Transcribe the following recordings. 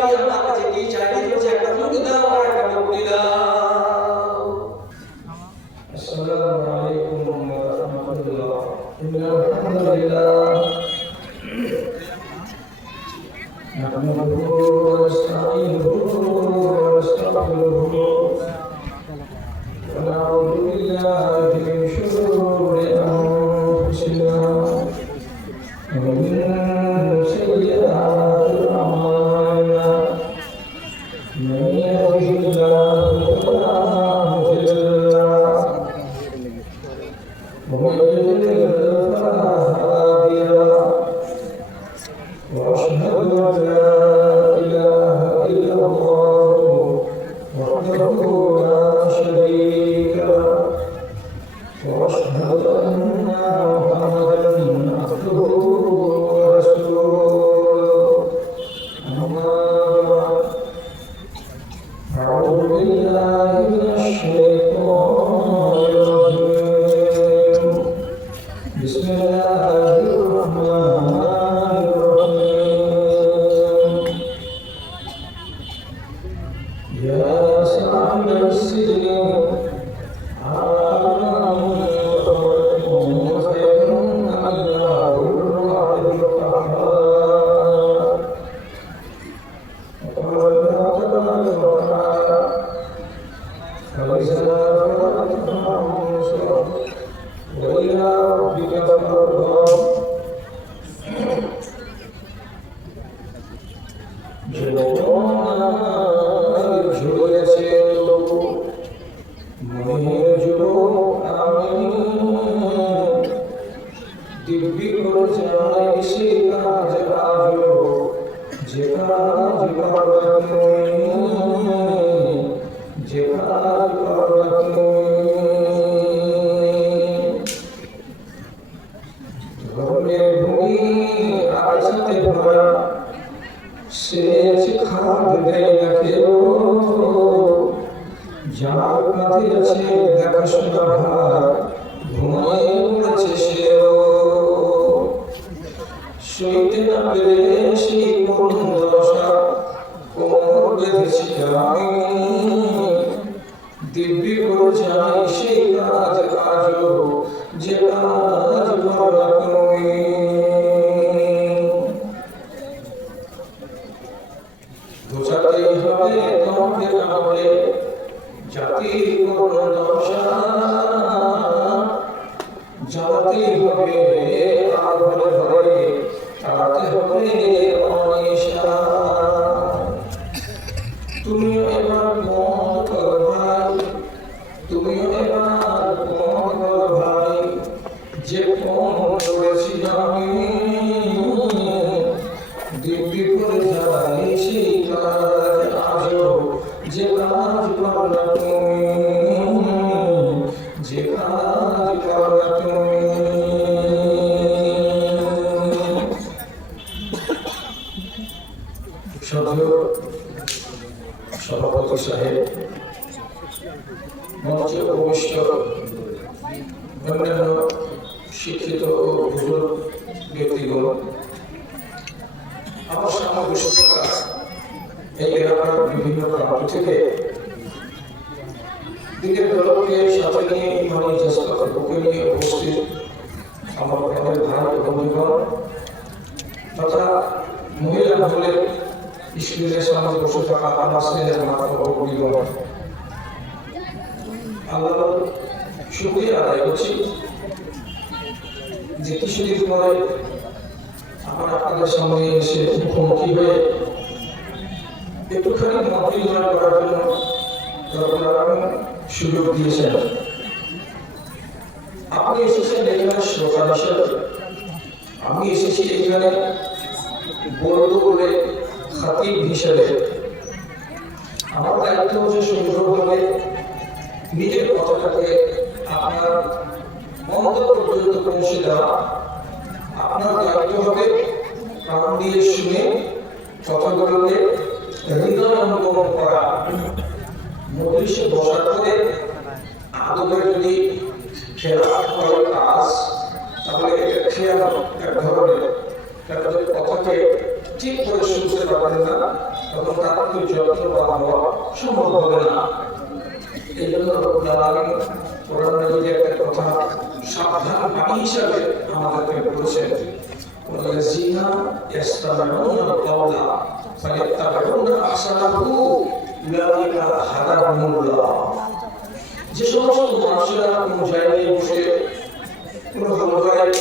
চাই, আমার কাছে কি চাইতে হচ্ছে একটা মুখ দাও আর একটা মুক্তি দাও। আসসালামু আলাইকুম ওয়া রাহমাতুল্লাহ। ইন্নাল হামদুলিল্লাহ নাহমাদুহু ওয়া নাস্তাঈনুহু ওয়া নাস্তাগফিরুহু ওয়া না'উযু বিল্লাহি মিন শুরুরি আনফুসিনা wa min sayyi'ati a'malina. Man yahdihillahu fala mudilla lahu wa man yudlil fala hadiya lahu. Wa ashhadu an la ilaha illallah wahdahu la sharika lahu wa ashhadu anna Muhammadan abduhu wa rasuluhu. Amma ba'd. أعوذ بالله من الشيطان الرجيم. بسم الله الرحمن الرحيم. يا صاحب السجن أعلم خبركم خير أم الله الواحد القهار. وقال تبارك وتعالى فإذا فرغت فانصب وإلى ربك فارغب. জীবনের ঝুলেছে তবু মনের যুবক আমি দিব্যি করে যাই সে কাজ আজও যে কাজ করবে তুমি, যে কাজ করবে তুমি। ধর্মের ভূমি আসাতে ভরা সেচ খাদ দেয় না কেউ, যার কাঁধে আছে দেখাশোনা ভার ঘুমায় পড়েছে সেও। সইতে না পেরে সেই করুণ দশা কোমর বেঁধেছি আমি, দিব্যি করে যাই সেই কাজ আজও যে কাজ করো তুমি। বোঝাতেই হবে তোমাকে নামে জাতির কোনো দশা, জানাতেই হবে আঘরে ঘরে তাতে হবে অনিশা। তুমিও এবার মন করো ভাই, তুমিও এবার মন করো ভাই, যে ফোন করেছি আমি দিব্যি করে যাই সেই কাজ আজও যে কাজ করো তুমি, যে কাজ করো তুমি। সভাপতি সাহেব, মঞ্চে উপবিষ্ট অন্যান্য শিক্ষিত ভুল ব্যক্তিগণ, আমার সামনে বসে থাকা এই এলাকার বিভিন্ন প্রান্ত থেকে দিনের দলকে সাথে নিয়ে ইমানি বুকে নিয়ে উপস্থিত আমার প্রাণের ভাই বন্ধুগণ তথা মহিলা মহলের স্কুলের সামনে বসে থাকা আমার স্নেহের মাতা ভগবতীগণ, আল্লাহর শুকরিয়া আদায় করছি যে কিছুদিন পরে আমার আপনাদের সামনে এসে মুখোমুখি হয়ে একটুখানি মাতৃ জয় করার জন্য আপনারা সুযোগ দিয়েছেন। আপনি এসেছেন এখানে শ্রোতা হিসেবে, আমি এসেছি এখানে বলবো বলে খাতিব হিসেবে। আমার দায়িত্ব হচ্ছে সুন্দরভাবে নিজের কথাটাকে আপনার মন্তব্য পর্যন্ত পৌঁছে দেওয়া। আপনার দায়িত্ব হবে কান দিয়ে শুনে কথাগুলোকে হৃদয় অনুভব করা। মজলিসে বসার পরে আদবের যদি খেয়াল করার কাজ, তাহলে এটা খেয়াল এক ধরনের কথাকে ঠিক করে শুনতে পারবেন না, তখন তার তো যত্ন করা হওয়া সম্ভব হবে না। এই জন্য কোরআন মাজিদে একটা কথা সাবধান বাণী হিসাবে আমাদেরকে বলেছেন, ওয়াল্লাযীনা ইস্তামিউনা আল-কাওলা ফায়াত্তাবিউনা আহসানাহু উলাইকা হাদাহুমুল্লাহ। যে সমস্ত মানুষেরা কোনো জায়গায় বসে কোনো হলগায়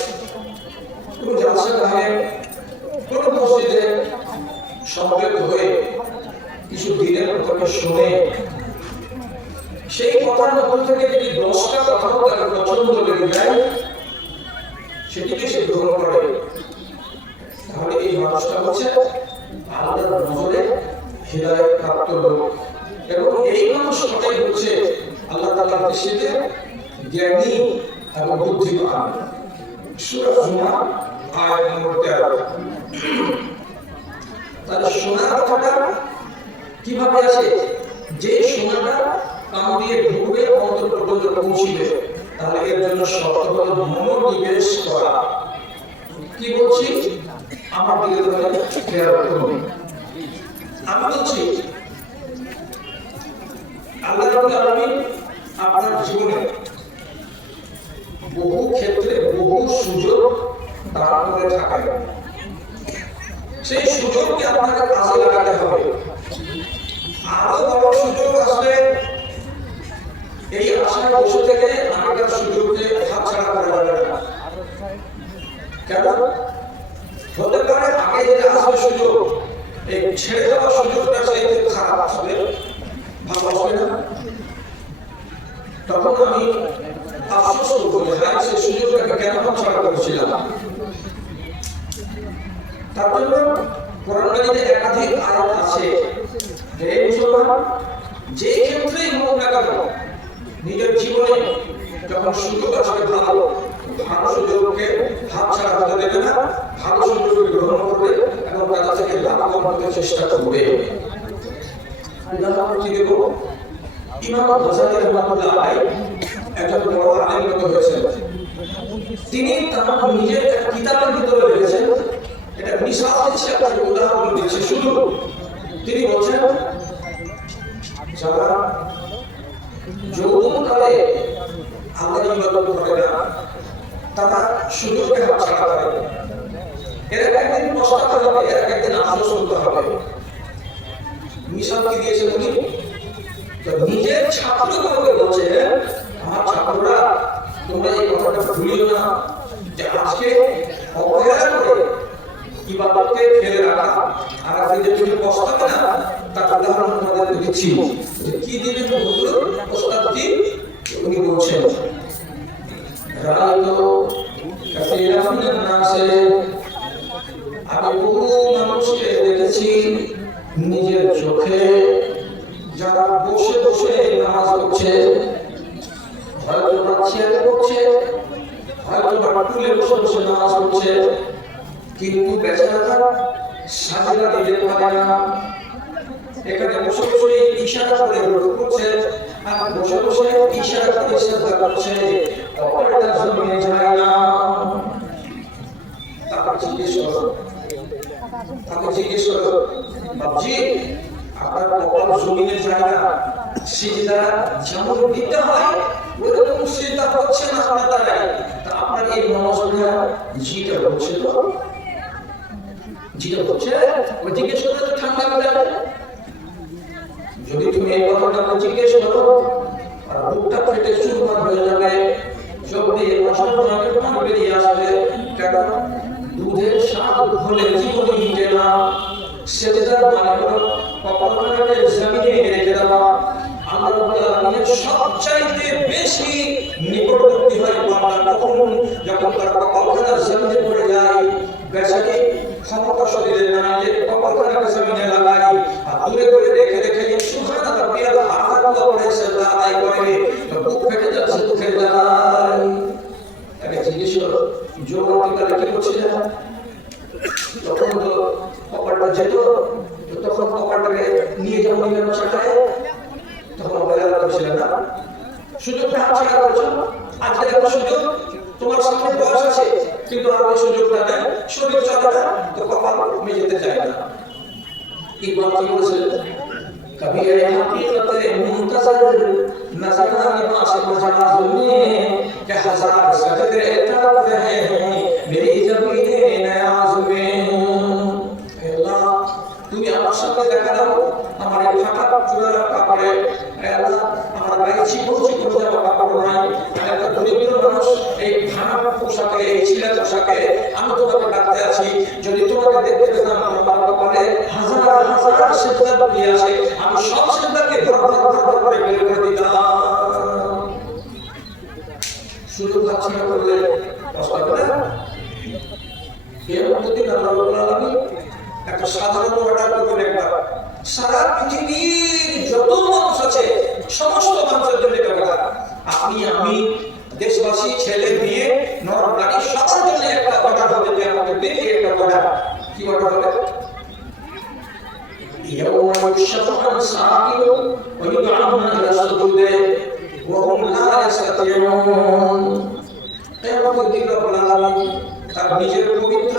কোনো জালসাগাহে কোনো মসজিদে সমবেত হয়ে কিছু দিনের কথা শুনে সেই কথার মধ্যে থেকে যদি 10টা কথা তার পছন্দ লেগে যায়, সেটিকে সে গ্রহণ করে, তাহলে এই মানুষটা হচ্ছে আল্লাহর নজরে হিদায়াত প্রাপ্ত লোক। এবং এই মানুষটাই হচ্ছে আল্লাহ তাআলার দৃষ্টিতে জ্ঞানী এবং বুদ্ধিমান। সূরা জুমার আয়াত নম্বর 13। তাহলে শোনার কথাটা কিভাবে আছে? যে শোনাটা কান দিয়ে ঢুকবে, অন্তর পর্যন্ত পৌঁছবে, তাহলে এর জন্য শর্ত হলো মনোনিবেশ করা। কি বলছি? আমার দিকে খেয়াল করুন। আমি বলছি আল্লাহ রাব্বুল আলামিন আপনার জীবনে বহু ক্ষেত্রে বহু সুযোগ দান করে থাকেন। সেই সুযোগকে আপনাকে কাজে লাগাতে হবে। আরো বড় সুযোগ আসলে এই আশায় বসে থেকে আগেকার সুযোগকে হাতছাড়া করা যাবে না। কেন? হতে পারে আগে যেটা আসবে সুযোগ, এই ছেড়ে দেওয়া সুযোগটা চাইতে খারাপ আসবে, ভালো আসবে না। তখন আমি আফসোস করি, হায় সেই সুযোগটাকে কেন হাতছাড়া করেছিলাম। তার জন্য কোরআন মাজিদে একাধিক আয়াত আছে যে মুসলমান যে ক্ষেত্রেই হোক না কেন নিজের জীবনে যখন সুযোগ আসবে ভালো সুযোগকে হাতছাড়া হতে দেবে না, ভালো সুযোগকে গ্রহণ করবে এবং তার থেকে লাভ কমাতে চেষ্টা করবে। উদাহরণ কি দেব? ইমাম গজালি রাহমাতুল্লাহ আলাইহি একজন বড় আলেম হয়েছেন। তিনি তার নিজের কিতাবের ভিতরে লিখেছেন, এটা মিসাল দিচ্ছে, একটা উদাহরণ দিচ্ছে শুধু। তিনি বলছেন, যারা যৌবনকালে আল্লাহর ইবাদত করে না, তারা সুযোগকে হাতছাড়া করে। এর একদিন পস্তাতে হবে, এর একদিন আফসোস করতে হবে। মিসাল কি দিয়েছেন উনি? নিজের ছাত্রদেরকে বলছে, আমার ছাত্ররা তোমরা এই কথাটা ভুলিও না যে আজকে অবহেলা করে ইবাদতকে ফেলে রাখা আর আজকে তুমি পস্তাবে না, তার উদাহরণ তোমাদের দিচ্ছি। কি দিবেন হুজুর? ওস্তাদ কি উনি বলছেন, রাআইতু কাসীরাম মিনান নাসে, আমি বহু মানুষকে দেখেছি নিজের চোখে যারা বসে বসে নামাজ পড়ছে, হয়তো বা চেয়ারে পড়ছে, হয়তো বা টুলে বসে বসে নামাজ পড়ছে, কিন্তু বেচারা সাজদা দিতে পারে না। এখানে বসে বসে ইশারা করে রুকু করছে আর বসে বসে ইশারা করে সাজদা করছে, অপরটা জমিনে যায় না। তারপর জিজ্ঞেস করো, বাবজি আপনার কপাল জমিনে যায় না, সিজদা যেমন দিতে হয় ওরকম সিজদা হচ্ছে না আপনার দ্বারা, তা আপনার এই নামাজটা জিটা হচ্ছে তো? জিটা হচ্ছে? ওই জিজ্ঞেস করলে তো ঠান্ডা হয়ে যাবে। যদি তুমি এই কথাটা জিজ্ঞেস করো, আর বুকটা ফেটে চুরমার হয়ে যাবে, চোখ দিয়ে অসংখ্য পানি বেরিয়ে আসবে। কেন? দুধের স্বাদ হলে জীবনে মিটে না। সেজদার মানে হলো কপালটাকে জমিনে রেখে দেওয়া। আল্লাহ রাব্বুল আলামিনের সবচাইতে বেশি নিকটবর্তী হয় বান্দা কখন? যখন তার কপালটা জমিনে পড়ে যায়। বেচারি ক্ষমতা শরীরে নাই যে কপালটাকে জমিনে লাগায়, আর দূরে দূরে দেখে দেখে সুবহানাল্লাহ রাব্বিয়াল আ'লা করে সেজদা আদায় করে, বুক ফেটে যাচ্ছে, দুঃখে যায়। তাকে জিজ্ঞেস করো, যৌবনকালে কি করছিলেন? তখন তো কপালটা যেত, তখন কপালটাকে নিয়ে যাবো নিয়ে চাটায়, তখন অবহেলা করছিলেন না। সুযোগটা হাতছাড়া করেছো। আজকে একটা সুযোগ তোমার সামনে বয়স আছে, কিন্তু আর ওই সুযোগটা নেই, শরীর চলাটা তো কপাল মেঝেতে যায় না। ইকবাল কি বলছে कभी ये हकीकत मुंतजर नजर आने पास मजाज में कि हजार सजदे तड़प रहे हैं मेरी जबीने नयाज में अल्लाह তুমি আমার সাথে দেখা দাও আমার ফাটা চুড়া কাপড়ে আল্লাহ আমার গায়ে চিকন চিকন জামা কাপড় নাই একটা দরিদ্র মানুষ এই ভাঙা পোশাকে এই ছিঁড়া পোশাকে আমি তোমাকে ডাকতে আছি যদি তোমাকে দেখতে পেতাম আমার বাবা বলে হাজার হাজার সিজদা দিয়ে আসে আমি সব সিজদাকে ধর করে বের করে দিতাম শুধু প্রার্থনা করলে কষ্ট করে কিয়ামত দিন আল্লাহ রাব্বুল আলামিন একটা সাধারণ অর্ডার করবেন একবার সারা পৃথিবীর যত মানুষ আছে সমস্ত মানুষের জন্য একটা কথা আমি দেশবাসী ছেলে মেয়ে নর নারী সবার জন্য একটা অর্ডার হবে যে আমাদের দেখে একটা অর্ডার কি অর্ডার হবে يوم يكشف عن ساق ويدعون إلى السجود وهم لا يستطيعون কিয়ামতের দিন রব্বুল আলামিন তার নিজের পবিত্র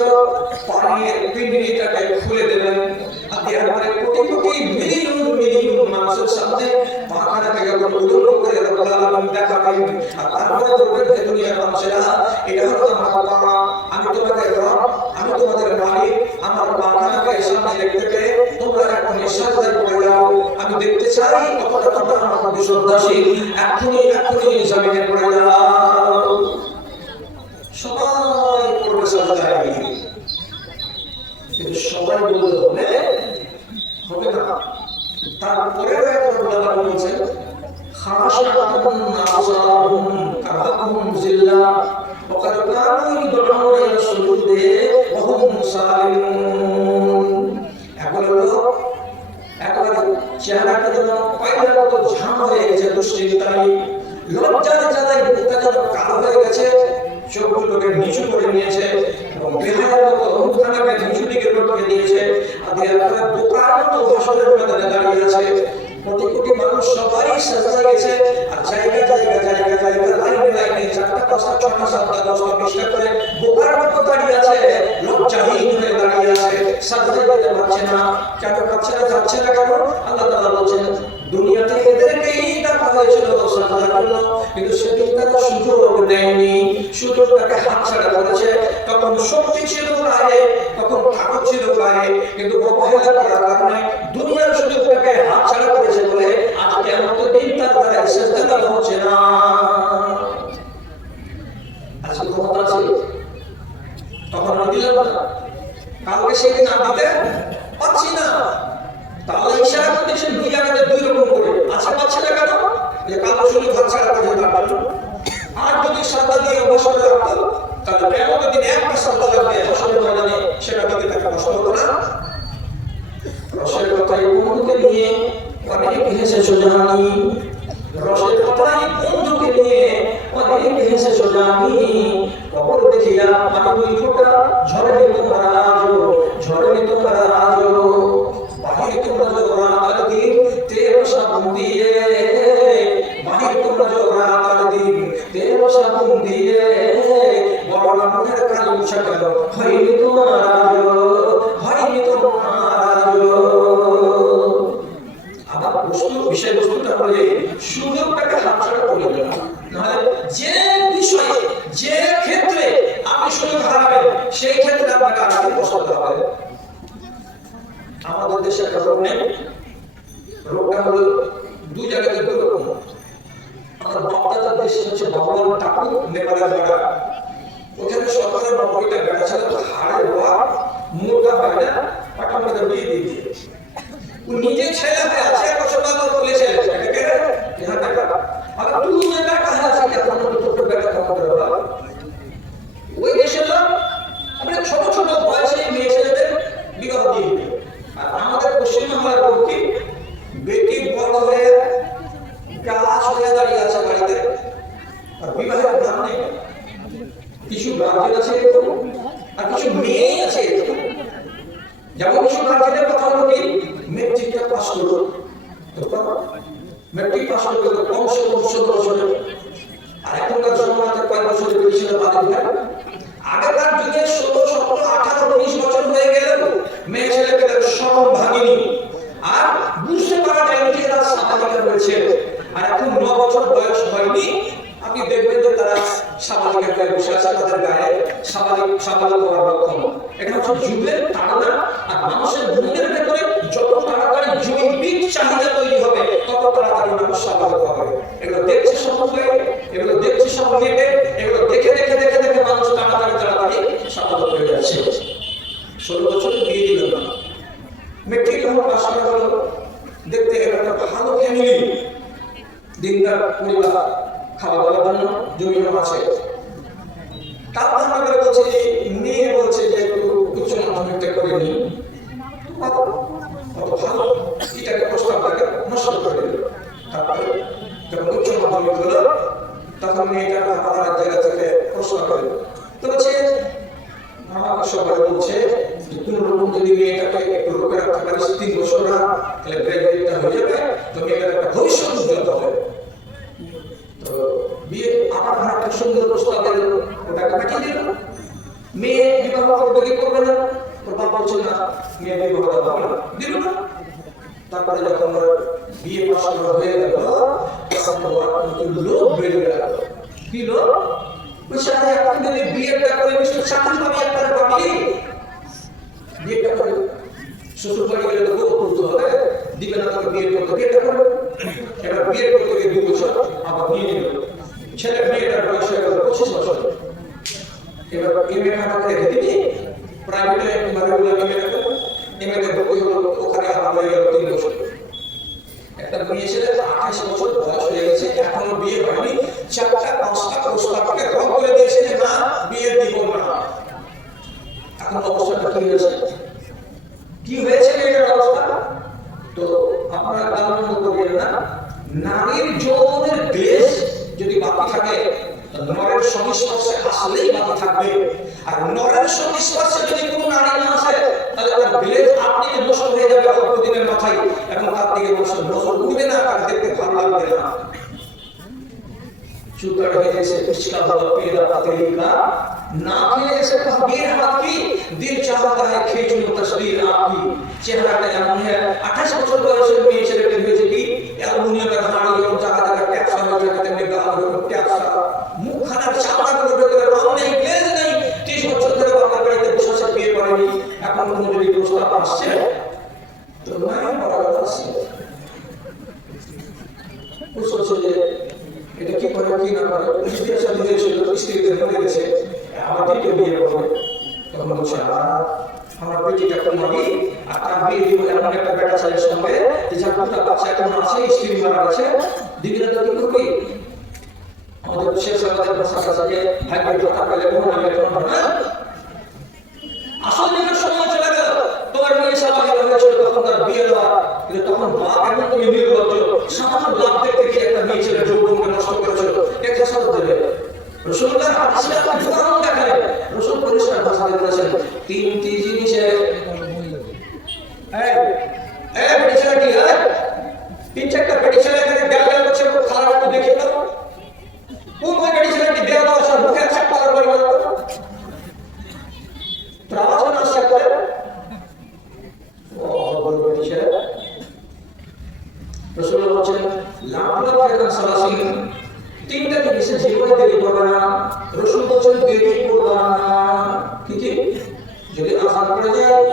পানির পিণ্ডটাকে খুলে দেবেন আর এরপরে কোটি কোটি মিলিয়ন মানুষের সামনে পাখানাকে যখন উদুল্ল করে রব্বুল আলামিন দেখাবেন আর তারপরে বলবেন যে দুনিয়ার মানুষেরা এটা হলো আমার পাওয়া আমি তোমাদের রব আমি তোমাদের মালিক আমার পাখানাকে সামনে দেখতে পেয়ে তোমরা এখন সাজদায় পড়ে যাও আমি দেখতে চাই কতটা তোমরা আমার প্রতি শ্রদ্ধাশীল এখনই জমিনে পড়ে যাও সবাই পড়বে সাজদায় কিন্তু সবাই বলতে হবে না তারপরে আল্লাহ বলেছেন খাশাতাতুন আবসারুহুম কারাহুম জিল্লা ওয়া কাদ কানু ইয়াদউনা ইলা সুজুদি ওয়া হুম সালিমুন একবার চেহারাটা যেন পয়দার মতো ঝাম হয়ে গেছে দুশ্চিন্তায় লজ্জার জ্বালায় বুকটা যেন কালো হয়ে গেছে চোখগুলোকে নিচু করে নিয়েছে এবং বেহায়ার মতো মুখখানাকে নিচু দিকে লটকে দিয়েছে আর এরপরে বোকার মতো হাসরের ময়দানে দাঁড়িয়ে আছে কোটি কোটি মানুষ সবাই সাজদায় গেছে আর জায়গা লাইনে 4টা 5টা 6টা 7টা 10টা 20টা করে বোকার মতো দাঁড়িয়ে আছে লজ্জাহীন হয়ে দাঁড়িয়ে আছে সাজদায় যেতে পারছে না কেন পারছে না যাচ্ছে না কেন আল্লাহ তাআলা বলেন দুনিয়াতে এদেরকেই ডাকা হয়েছিল সাজদার জন্য কিন্তু সেদিন তারা সুযোগ দেয়নি সুযোগটাকে হাতছাড়া করেছে তখন শক্তি ছিল গায়ে তখন তাকত ছিল গায়ে কিন্তু অবহেলা করার কারণে দুনিয়ার সুযোগটাকে হাতছাড়া করেছে বলে আজ কিয়ামতের দিন তার দ্বারা সাজদা হচ্ছে না আজকে ক্ষমতা ছিল তখন দিলাম না কালকে সেদিন দিতে পাচ্ছি না তাহলে ইশারা করতেছেন দুনিয়াতে দুই রকম করে আজকে পাচ্ছে না কেন যে কাল শুধু হাতছাড়া করে যাবে আর যদি সাজদা দিয়ে অবসর রাখতো তাহলে কিয়ামতের দিন একটা সাজদা লাগবে হাসরের ময়দানে সেটা দিতে তাকে কষ্ট হতো না রসের কথাই বন্ধুকে নিয়ে অনেক হেসেছো জানি রসের কথাই বন্ধুকে নিয়ে অনেক হেসেছো জানি কবর দেখিয়া আমি দুই ফোঁটা ঝরে তোমার আজো বাহির তোমরা রাত দিন তেরো সাবুন দিয়ে বাহির তোমরা রাত দিন তেরো সাবুন দিয়ে বড় মনের কালো ছাকালো হইনি তোমার আজো আবার বিষয়বস্তুটা বলে সুযোগটাকে হাতছাড়া করবেন না নাহলে যে বিষয়ে যে ক্ষেত্রে আপনি সুযোগ হারাবেন সেই ক্ষেত্রে আপনাকে আগে পছন্দ হবে আমাদের দেশে একটা রোগ নেই রোগটা হলো দুই জায়গাতে দুই রকম আমাদের বাপদাদার দেশ হচ্ছে বাংলার টাকা নেপালের জায়গা ওখানে সরকারের 90টা বেড়া ছিল হাড়ের রোগ মুখটা হয় না পাঠানোদের বিয়ে দিয়ে দিয়ে ও নিজে ছেলে হয়ে আছে এক বছর বাদ বলে ছেলে এটাকে यहाँ টাকা আর তুই এটা কাহা আছে কেন তো বেটা করে বাবা ওই দেশের লোক আমরা ছোট ছোট বয়সে মেয়ে ছেলেদের বিবাহ দিয়ে দিবে আর আমাদের পশ্চিমবাংলার লোক কি বেটি বড় হয়ে গাছ হয়ে দাঁড়িয়ে আছে বাড়িতে আর বিবাহের নাম নেই কিছু গার্জেন আছে এরকম আর কিছু মেয়ে আছে এরকম যেমন কিছু গার্জেনের কথা হলো কি মেট্রিকটা পাস করলো মেট্রিক পাস করলো কমসে কম 17 বছরে আর এখনকার জন্মাতে কয়েক বছরের বেশি ছিল আগেকার যুগে 16, 17, 18, 19 বছর হয়ে গেলেও মেয়ে ছেলেদের সব ভাগিনি ফেলেছে, আর এখন 9 বছর বয়স হয়নি, আপনি দেখবেন যে তারা সাবালিকের গায়ে বসে আছে, তাদের গায়ে সাবালিক হওয়ার লক্ষণ। এটা হচ্ছে যুগের তাড়না। আর মানুষের মনের ভেতরে যত তাড়াতাড়ি জৈবিক চাহিদা তৈরি হবে, তত তাড়াতাড়ি মানুষ সাবালিক হবে। এগুলো দেখছে সমাজে, এগুলো দেখছে সমাজে, এগুলো দেখে দেখে দেখে দেখে মানুষ তাড়াতাড়ি সাবালিক হয়ে যাচ্ছে। 16 বছরে বিয়ে দিল না, মেট্রিক যখন পাস করা হলো, দেখতে গেলে একটা ভালো ফ্যামিলি, দিনদার পরিবার, খাওয়া দাওয়ার জন্য জমি জমা আছে। তারপর আমাদের বলছে যে মেয়ে বলছে যে একটু উচ্চ মাধ্যমিকটা করে নি, অত ভালো, এটাকে প্রস্তাবটাকে নষ্ট করে দিল। তারপরে যখন উচ্চ মাধ্যমিক হলো, তখন মেয়েটা পাড়ার জায়গা থেকে প্রশ্ন করে, তো বলছে আমার সবাই বলছে কোন রকম যদি মেয়েটাকে একটু রোগে রাখতে পারিস 3 বছর না, তাহলে গ্রাজুয়েটটা হয়ে যাবে, তো মেয়েটার একটা ভবিষ্যৎ উজ্জ্বল হবে। তো বিয়ে আমার একটা সুন্দর প্রস্তাব দিল, ওটাকে পাঠিয়ে দিল। মেয়ে বিবাহ করবে কি করবে না, ওর বাবা বলছে না, মেয়ে বিবাহ হবে না, দিল না। তারপরে যখন বিয়ে পাশ করা হয়ে গেল, তখন লোক বেড়ে গেল। কি লোক? বলছে আরে আপনি যদি বিয়েটা করে নিশ্চয় চাকরি পাবি, একটা পাবি, বিয়েটা করে শ্বশুর বাড়ি গেলে তো বউ করতে হবে, দিবে না তাকে বিয়ে করতে, বিয়েটা করবে। এবার বিয়ে করতে গিয়ে 2 বছর আবার বিয়ে দিল, ছেলে মেয়েটার বয়স হয়ে গেল 25 বছর। এবার এমএ খাতাকে রেখে দিবি, প্রাইভেটে এমএতে ভর্তি হলো, ওখানে আবার হয়ে গেল 3 বছর। একটা মেয়ে ছেলে 28 বছর বয়স হয়ে গেছে, এখনো বিয়ে হয়নি, 4টা 5টা প্রস্তাবকে রদ করে দিয়েছে যে না, বিয়ে দিব না। এখন অবস্থাটা কি হয়েছে? কি হয়েছে এর অবস্থা? তো আপনারা ধারণা করবেন না, নারীর যৌবনের দেশ যদি বাকি থাকে, নরের সংস্পর্শে আসলেই বাকি থাকবে। আর নরের সংস্পর্শে যদি কোনো নারী না আসে, তাহলে তার বিলেজ আপনি নষ্ট হয়ে যাবে অল্প দিনের মাথায়, এবং তার দিকে নজর উঠবে না, তার দেখতে ভালো লাগবে না। চুকার হয়ে গেছে पिछला हुआ पीड़ा पतेला ना खेले से तस्वीर आपकी दिल चाहता है खींच लूं तस्वीर आपकी चेहरा का एमन है 28 বছর বয়সের মেয়ে ছেলেকে হয়েছে কি অ্যালুমিনিয়ামের হাড়ি এবং জায়গা জায়গা ট্যাক্স হয়ে যেতে মেয়ে গাল ট্যাক্স মুখখানার চামড়া করে ভেতরে রং নেই, গ্লেজ নেই, 30 বছর ধরে বাবার বাড়িতে বসে আছে, বিয়ে করেনি, এখন কোনো যদি প্রস্তাব আসছে তো নয় বড় আছে বুঝছো যে এটা কি করে কি না করে স্ত্রীর সাথে ছিল, স্ত্রীদের মনে গেছে আমার দ্বিতীয় বিয়ে করবে, তখন বলছে আমার বেটিটা কমাবি আর তার বিয়ে দিব এমন একটা বেটা ছেলের সঙ্গে যে যার দুটা বাচ্চা এখন আছে, স্ত্রী মারা গেছে, দিদিরা তো কি করবি? আমাদের শেষ আমাদের ভাষা সাথে ভাই ভাই কথা বলে কোনো আমি এখন না আসল দিনের সময় চলে গেল, তোমার মেয়ে সাবাল হয়েছিল তখন তার বিয়ে দেওয়া, কিন্তু তখন বাপ এখন তুমি নির্লজ্জ, সামান্য লাভ দেখতে গিয়ে একটা মেয়ে ছেলে যৌবনকে নষ্ট করেছিল, একটা সাথে দেবে। রসুলুল্লাহ হাদিসে একটা উদাহরণ দেখায়, রসুল পরিষ্কার ভাষায় বলেছেন তিনটি জিনিসে বেটি ছেলেটি তিন চারটা বেটি ছেলে এখানে দেওয়া দেওয়া করছে, খারাপ একটু দেখে দাও, কোন ওই বেটি ছেলেটি দেওয়া দেওয়া সব মুখে চাপা করে প্রাচীন আসতে পারে বেটি ছেলে। রসুল্লাহ বলছেন লাভ সালাসিন তিনটা জিনিসের জীবনে দেরি করবে না, রসুল বলছেন দেরি করবে না। কি কি? যদি আসান করে যায়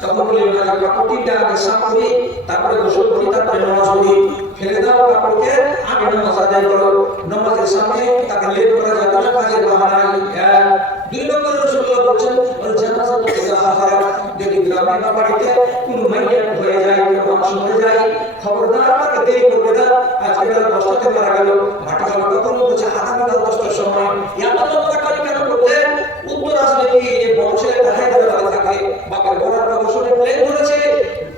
তখন বলি না কাপড়টিটা আগে সাফ করি, তারপরে গোসল করি, তারপরে নামাজ পড়ি, ফেলে দাও কাপড়কে, আগে নামাজ আদায় করো, নামাজের সামনে তাকে লেট করা যাবে না, কাজের বাহানায়। 2 নম্বর রসুল্লাহ বলছেন জানাজা তো জাহারা, যদি গ্রামের বাড়িতে কোনো মাইয়াত হয়ে যায়, মানুষ হয়ে যায়, খবরদার তাকে দেরি করবে না। আজকে বেলা 10টাতে মারা গেল, ভাটা হলো তখন বলছে আগামীকাল 10টার সময়, এত টাকা কেন করতে? উত্তর আসবে কি যে বড় ছেলেটা হায়দ্রাবাদে থাকে, বাবার ঘোড়ার কথা শুনে প্লেন ধরেছে,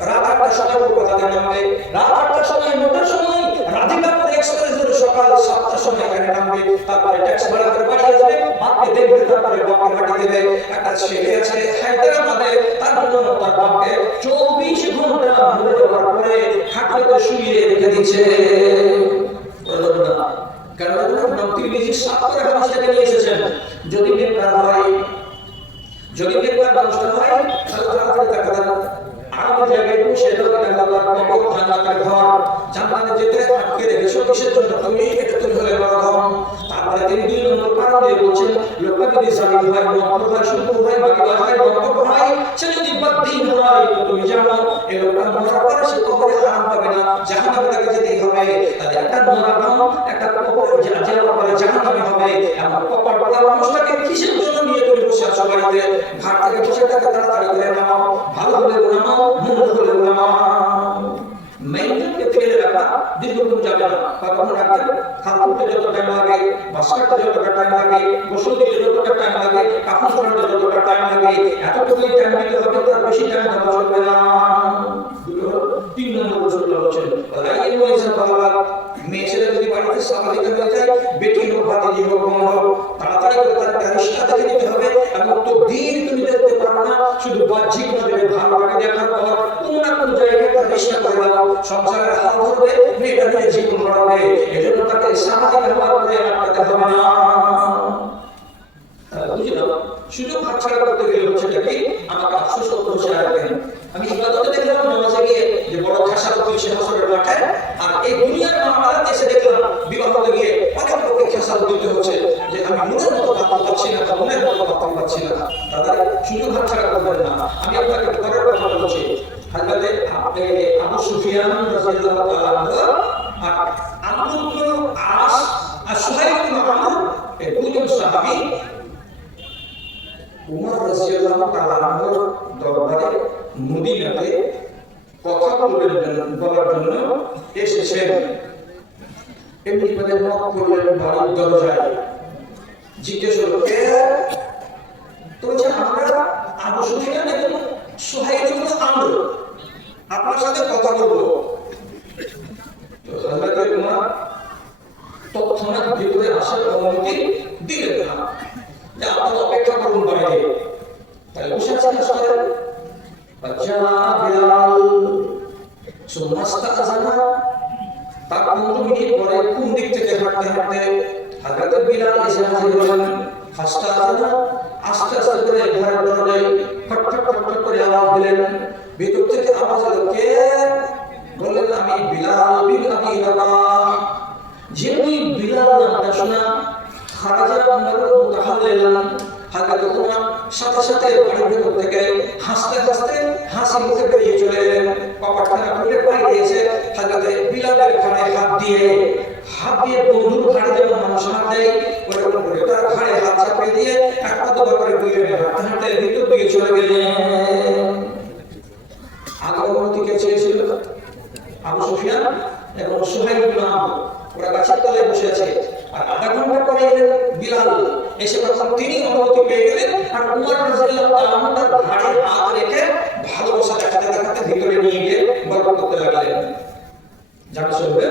রাত 8টার সময় কলকাতাতে নামবে, রাত 8টার সময় 9টার সময় রাধিকাপুর এক্সপ্রেস ধরে সকাল 7টার সময় এখানে নামবে, তারপরে ট্যাক্সি ভাড়া করে বাড়ি আসবে, বাপকে দেখবে, তারপরে বাপকে পাঠিয়ে দেবে। একটা ছেলে আছে হায়দ্রাবাদে, তার জন্য তার বাপকে 24 ঘন্টা ধরে দেওয়ার পরে খাটে শুয়ে রেখে দিচ্ছে। কেন তিরমিজি 7 করে হাদিস থেকে নিয়ে এসেছেন, যদি নেককার হয়, যদি নেককার মানুষ হয় তাহলে তাড়াতাড়ি টাকা দেন, আর জায়গায় সেটা টাকা কবর জান্নাতের ঘর, জান্নাতে যেতে আটকে রেখেছো কিসের জন্য? তুমি এটা তুমি হলে নরকম। তারপরে তিনি দুই নম্বর কারণ দিয়ে বলছেন, লোকটা যদি জালিম হয়, মক্কর হয়, সুন্দর হয়, বাকি হয়, মক্কর হয়, সে যদি বদ্দিন হয়, তো তুমি জানো এই লোকটা মরার পরে সে কবরে আরাম পাবে না, জাহান্নামে তাকে যেতেই হবে। তাহলে একটা নরকম, একটা কবর যাওয়ার পরে জাহান্নামে হবে। এমন কবর পড়া মানুষটাকে কিসের জন্য নিয়ে তুমি বসে আছো বাড়িতে? ঘাট থেকে বসে টাকা তাড়াতাড়ি করে নাও, ভালো হলে নাও, মন্দ হলে নাও। মেইনটেনকে ফেলে রাখা দীর্ঘদিন যাবে না। কখন রাখবেন? খাল করতে যত টাইম লাগে, বাস কাটতে যতটা টাইম লাগে, গোসল দিতে যতটা টাইম লাগে, কাপড় পরাতে যতটা টাইম লাগে, এতটুকুই টাইম দিতে হবে, তার বেশি টাইম দেওয়া চলবে না। তিন নম্বর বছর হচ্ছে মেয়ে ছেলে যদি বাড়িতে স্বাভাবিক হয়ে যায়, বেটি হোক ভাতি হোক তাড়াতাড়ি করে তার রিস্তা দেখে নিতে হবে। এবং তো দিন তুমি দেখতে পারো না, শুধু বাহ্যিক নজরে ভালো লাগে দেখার পর কোন না কোন জায়গায় তার রিস্তা করে দাও, সংসারের হাল ধরবে, মেয়েটা নিয়ে জীবন বাড়াবে। এজন্য তাকে সামাজিক ব্যবহার করে আটকাতে হবে না। বুঝলাম, সুযোগ হাতছাড়া করতে গেলে হচ্ছে কি আমাকে আফসোস করতে হচ্ছে। আমি ইবাদতে দেখলাম নামাজে গিয়ে যে বড় খাসা করছে হাসরের মাঠে, আর এই দুনিয়ার মামলাতে এসে দেখলাম বিবাহতে গিয়ে অনেক লোককে খাসা দিতে হচ্ছে যে আমি মনের মতো বার্তা পাচ্ছি না, মনের মতো বার্তা পাচ্ছি না। দাদা সুযোগ হাতছাড়া করবেন না। আমি আপনাকে ঘরের কথা বলছি। হযরতে আবু সুফিয়ান রাদিয়াল্লাহু তাআলা আর আমর ইবনে আস আর সুহাইব ইবনে আমর, এই দুজন সাহাবী উমর রাদিয়াল্লাহু তাআলা দরবারে মদিনাতে কথা বলার জন্য এসেছেন। এমনি করে নক করলেন বাড়ির দরজায়। জিজ্ঞেস হলো কে? তো বলছে আমরা আবু সুফিয়ান এবং সুহাইব ইবনে আমর, আপনার সাথে কথা বলবো। তো হযরত উমর তৎক্ষণাৎ ভিতরে আসার অনুমতি দিলেন না, যে আপনি অপেক্ষা করুন বাইরে। তাই বসে আছেন। বিলাল সুমাস্তা আজানা, তার 15 মিনিট পরে কোন দিক থেকে হাঁটতে হাঁটতে হযরত বিলাল এসে হাজির হলেন। ফাস্টা আজানা, আস্তে আস্তে করে ঘরের দরজায় ফট ফট ফট ফট করে আওয়াজ দিলেন। ভিতর থেকে আওয়াজ এলো, কে? বললেন আমি বিলাল বিন আবি রাবাহ। যিনি বিলাল নামটা শোনা খারাজা আমরুল মুতাহাল্লিলান, হযরত উমর সাথে সাথে বাড়ির ভেতর থেকে হাসতে হাসতে হাসি মুখে বেরিয়ে চলে এলেন। কপাটখানা খুলে বাইরে এসে হযরত বিলালের ঘাড়ে হাত দিয়ে বন্ধুর ঘাড়ে যেমন মানুষ হাত দেয় ওরকম করে তার ঘাড়ে হাত চাপিয়ে দিয়ে একটা দুটো করে বইলে হাঁটতে হাঁটতে ভিতর দিকে চলে গেলেন। আগমনটি কে চেয়েছিল? আবু সুফিয়ান এবং সুহাইব ইবনে আমর, ওরা গাছের তলায় বসে আছে। আর আধা ঘন্টা পরে এলেন বিলাল, এসে তখন তিনি অনুমতি পেয়ে গেলেন। আর উমর রাদিয়াল্লাহু তাআলা তার ঘাড়ে হাত রেখে ভালোবাসা দেখাতে দেখাতে ভিতরে নিয়ে গিয়ে গল্প করতে লাগলেন। জানা শুনবে,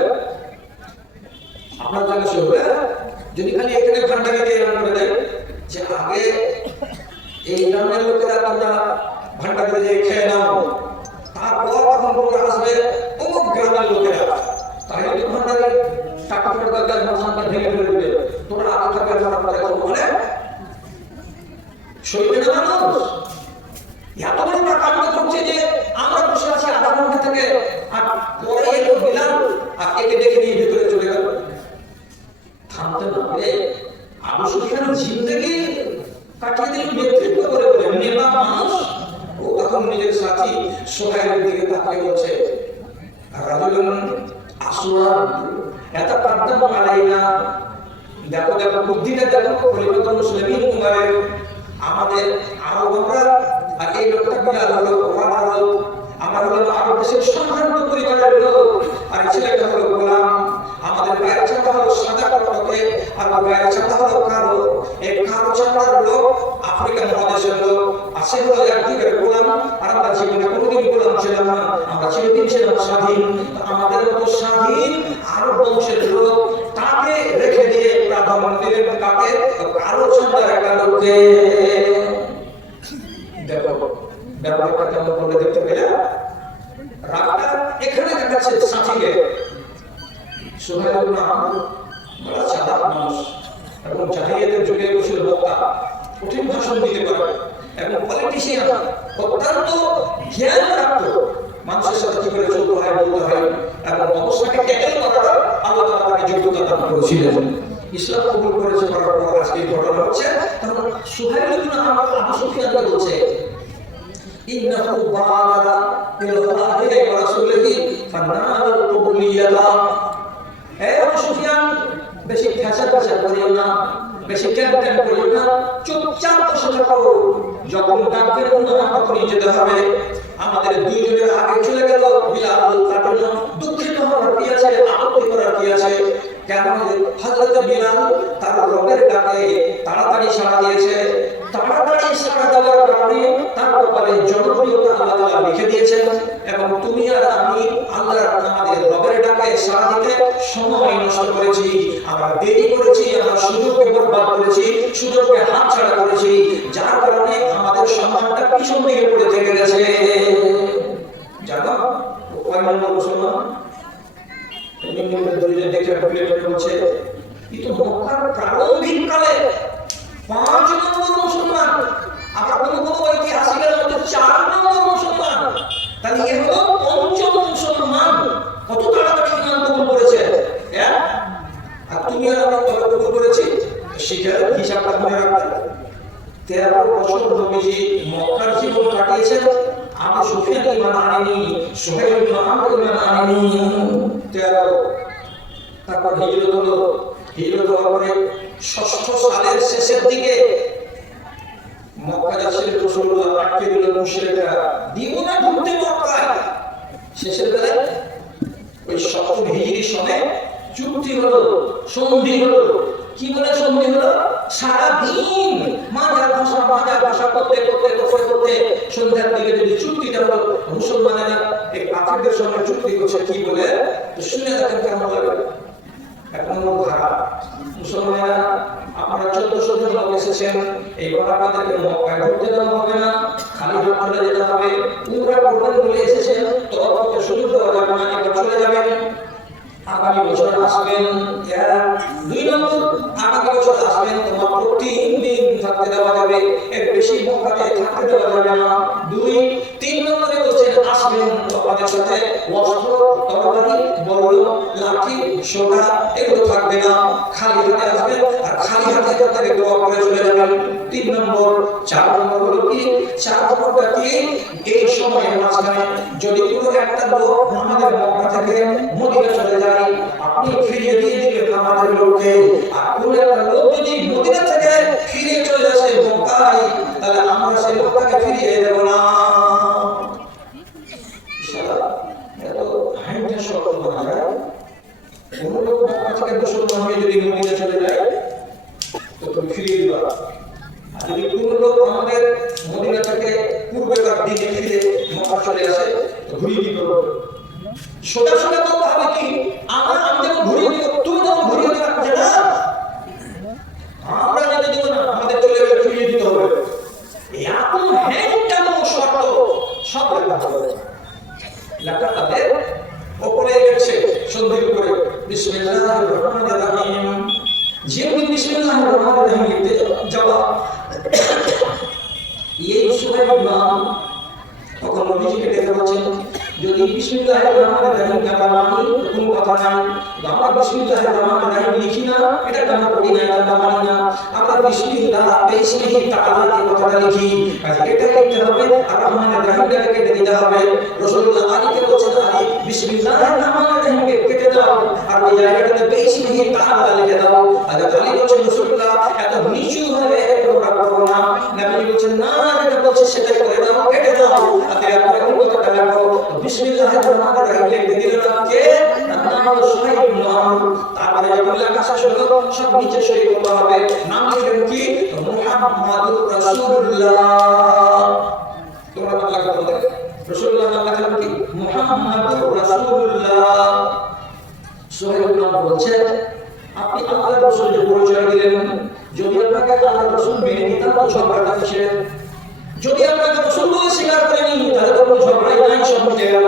আপনার জানা শুনবে, যদি খালি এখানে ভান্ডারিতে এলান করে দেয় যে আগে এই গ্রামের লোকেরা তোমরা ভান্ডারে যে খেয়ে নাও, তারপর তখন তোমরা আসবে অমুক গ্রামের লোকেরা, তাহলে তো ভান্ডারে টাকা পয়সা গাছ মাঝখানটা ভেঙে ফেলে দিবে। তোমরা আগে থাকবে আপনারা এখন বলে সইবে না মানুষ। এত বড় একটা কাণ্ড করছে যে আমরা বসে আছি আধা ঘন্টা থেকে, আর পরে এলো বিলাল আর একে দেখে নিয়ে ভিতরে চলে গেল। থামতে না পারে আবু সুফিয়ান জিন্দেগি কাটিয়ে দিল নেতৃত্ব করে বলে নেতা মানুষ। ও তখন নিজের সাথী সোহাইবের দিকে তাকিয়ে বলছে, রাজুলুন আসওয়াদ ইয়াতাকাদ্দামু আলাইনা। দেখো দেখো বুদ্ধিটা দেখো, খলিফাতুল মুসলিমিন উমরের। আমাদের আরব আমরা আর এই লোকটা বিলাল হলো, ওমর হলো, আমার হলো আরব দেশের সম্ভ্রান্ত পরিবারের লোক, আর ছেলেটা হলো গোলাম। আমাদের গায়ের চাঁদা হলো সাদা কাপড়ে, আর গায়ের চাঁদা হলো কালো। এই কালো চাঁদার লোক আফ্রিকা মহাদেশের লোক, আসে হলো একদিকের গোলাম। আর আমরা জীবনে কোনোদিন গোলাম ছিলাম না, আমরা চিরদিন ছিলাম স্বাধীন। আমাদের মতো স্বাধীন আরব বংশের লোক তাকে রেখে দিয়ে প্রাধান্য দিলেন কাকে? কালো চাঁদার একটা লোককে। দেখো ব্যাপারটা কেমন করে দেখতে পেলে? রাগটা এখানে দেখাচ্ছে সাথীকে। সুহাইব ইবনে আমর বড় চালাক মানুষ এবং জাহিলিয়াতের যুগে ছিল বক্তা, কঠিন ভাষণ দিতে পারে এবং পলিটিশিয়ান, অত্যন্ত জ্ঞান রাখত। মানুষের সাথে কি করে চলতে হয় বলতে হয় এবং অবস্থাকে ট্যাকেল করার আল্লাহ তাআলা তাকে যোগ্যতা দান করেছিলেন। ইসলাম কবুল করেছে করার পর আজকে এই ঘটনা হচ্ছে। তখন সুহাইল ইবনে আমর আবু সুফিয়ানকে বলছে ইন্নাহু বাদারা ইলাল্লাহি ওয়া রাসূলিহি ফানাল কবুলিয়াতা। হে আবু সুফিয়ান, বেশি ফ্যাশন করিও না, বেশি টেনশন করিও না, চুপচাপ বসে থাকো। যখন ডাকবেন তখনই যেতে হবে। আমাদের দুইজনের আগে চলে গেল বিলাল, তার জন্য দুঃখিত হওয়ার কি আছে, আপত্তি করার কি আছে? কেন হযরত বিলাল তার রবের ডাকে তাড়াতাড়ি সাড়া দিয়েছে। তাড়াতাড়ি সাড়া দেওয়ার কারণে তার কপালে জনপ্রিয়তা আল্লাহ তাআলা লিখে দিয়েছেন। এবং তুমি আর আমি আল্লাহর আমাদের রবের ডাকে সাড়া দিতে সময় নষ্ট করেছি, আমরা দেরি করেছি, আমরা সুযোগকে বরবাদ করেছি, সুযোগকে হাতছাড়া করেছি, যার কারণে আমাদের সম্মানটা পিছন দিকে পড়ে থেকে গেছে। জানো কয় নম্বর মুসলমান? প্রারম্ভিক কালে 5 নম্বর মুসলমান, আবার কোনো ঐতিহাসিকের মধ্যে 4 নম্বর মুসলমান, তাহলে এ হলো 5ম মুসলমান। কত তাড়াতাড়ি ইমান কবুল করেছে। আর তুমি আর আমি কত কবুল করেছি সেটার হিসাবটা মনে রাখবেন। 13 বছর নবীজি মক্কার জীবন কাটিয়েছেন। আবু সুফিয়ান ইমান আনেনি, সুহাইল ইবনে আমর ইমান আনেনি। 13 তারপর হিজরত হলো। হিজরত হওয়ার পরে 6ষ্ঠ সালের শেষের দিকে মক্কা যাচ্ছিল রাসূলুল্লাহ, আটকে দিল মুশরিকরা, দিব না ঢুকতে মক্কায়। শেষের বেলায় ওই 7ম হিজরি সনে চুক্তি হলো, সন্ধি হলো। কি বলে সন্ধি হলো? সারা দিন মাজার ভাষা করতে সন্ধ্যার দিকে যদি চুক্তিটা হলো, মুসলমানেরা এই কাফেরদের সঙ্গে চুক্তি করছে কি বলে শুনে দেখেন কেমন লাগে। এখন ধারা মুসলমানেরা আপনারা 1400 জন লোক এসেছেন, এইবার আপনাদেরকে মক্কায় ঢুকতে দেওয়া হবে না, খালি হাতে যেতে হবে। উমরা করবেন বলে এসেছেন, তো অত সুযোগ দেওয়া যাবে না, এবার চলে যাবেন। আগামী বছর আসবেন। 2 নম্বর, আগামী বছর আসবেন, তোমার 3 দিন থাকতে দেওয়া যাবে, এর বেশি মক্কাতে থাকতে দেওয়া যাবে না। 2 3 নম্বরে বলছেন আসবেন, তোমাদের সাথে অস্ত্র, তরবারি, বড় লাঠি, সোটা এগুলো থাকবে না, খালি হাতে আসবেন আর খালি হাতে তাদের দোয়া করে চলে যাবেন। 3 নম্বর। 4 নম্বর হলো কি? 4 নম্বরটা কি? এই সময়ের মাঝখানে যদি কোনো একটা লোক আমাদের মক্কা থেকে মদিনা চলে যায়, আপনি ফিরিয়ে দিয়ে দিবেন আমাদের লোককে। আর কোনো একটা লোক যদি মদিনা থেকে ফিরে চলে আসে মক্কায়, তাহলে আমরা সেই লোকটাকে ফিরিয়ে দেব না। ইনশাআল্লাহ এত হাইটা শর্ত বলা যায়। কোনো লোক মক্কা থেকে মুসলমান হয়ে যদি মদিনা চলে যায় তো তুমি ফিরিয়ে দিবা। আর যদি কোনো লোক আমাদের মদিনা থেকে পূর্বেকার দিকে ফিরে মক্কা চলে আসে তো ঘুরিয়ে দিতে হবে। সোজা সোজা বলতে হবে কি? আমি যখন ঘুরিয়ে দিব, তুমি যখন ঘুরিয়ে দিবে না, আমরা যদি দিব না, আমাদের চলে গেলে ফিরিয়ে দিতে হবে। এত হ্যান্ডটানো শর্ত সব লেখা হবে। লেখা তাদের ওপরে গেছে সন্ধির উপরে বিসমিল্লাহির রহমানির রহিম। যেমনি বিসমিল্লাহির রহমানির রহিম লিখতে যাওয়া, এই সুহাইল নাম তখন নবীজিকে ডেকে বলছেন, যদি বিসমিল্লাহির রহমানির রহিম লেখা মানি কোনো কথা নাই, আমরা বিসমিল্লাহির রহমানির রহিম লিখি না, এটা কেন করি না, এটা মানি না। আমরা বিসমিল্লাহ বিসমিহি তাআলা এই কথাটা লিখি, এটা লিখতে হবে আর রহমানির রহিমটাকে কেটে দিতে হবে। রাসূলুল্লাহ আলীকে বলছেন, আলী বিসমিল্লাহির রহমানির রহিমকে কেটে দাও আর ওই জায়গাটাতে বিসমিহি তাআলা লিখে দাও। আর আলী বলছেন, রাসূলুল্লাহ এত নিচু হবে এটা করব না। নবী বলছেন, না যেটা বলছে সেটাই করে দাও, কেটে দাও। আর আপনারা কোন কথাটা লেখো বিসমিল্লাহির রহমানির রহিম লিখতে দিলেন কে? নাম সুহাইল ইবনে আমর। তারপরে যখন লেখা শেষ হলো সব নিচে সই করতে হবে। নাম লিখবেন কি? মুহাম্মাদুর রাসূলুল্লাহ। তোমরা বাংলা কথা বলতে রাসূলুল্লাহ নাম লেখা কি? মুহাম্মাদুর রাসূলুল্লাহ। সুহাইল ইবনে আমর বলছে, আপনি আল্লাহর রাসূলের পরিচয় দিলেন, যদি আপনাকে আল্লাহর রাসূল মেনে নিতেন তো ঝগড়াটা ছিল। যদি আপনাকে রাসূল বলে স্বীকার করেনি তাহলে তো কোনো ঝগড়াই নাই, সব মিটে গেল।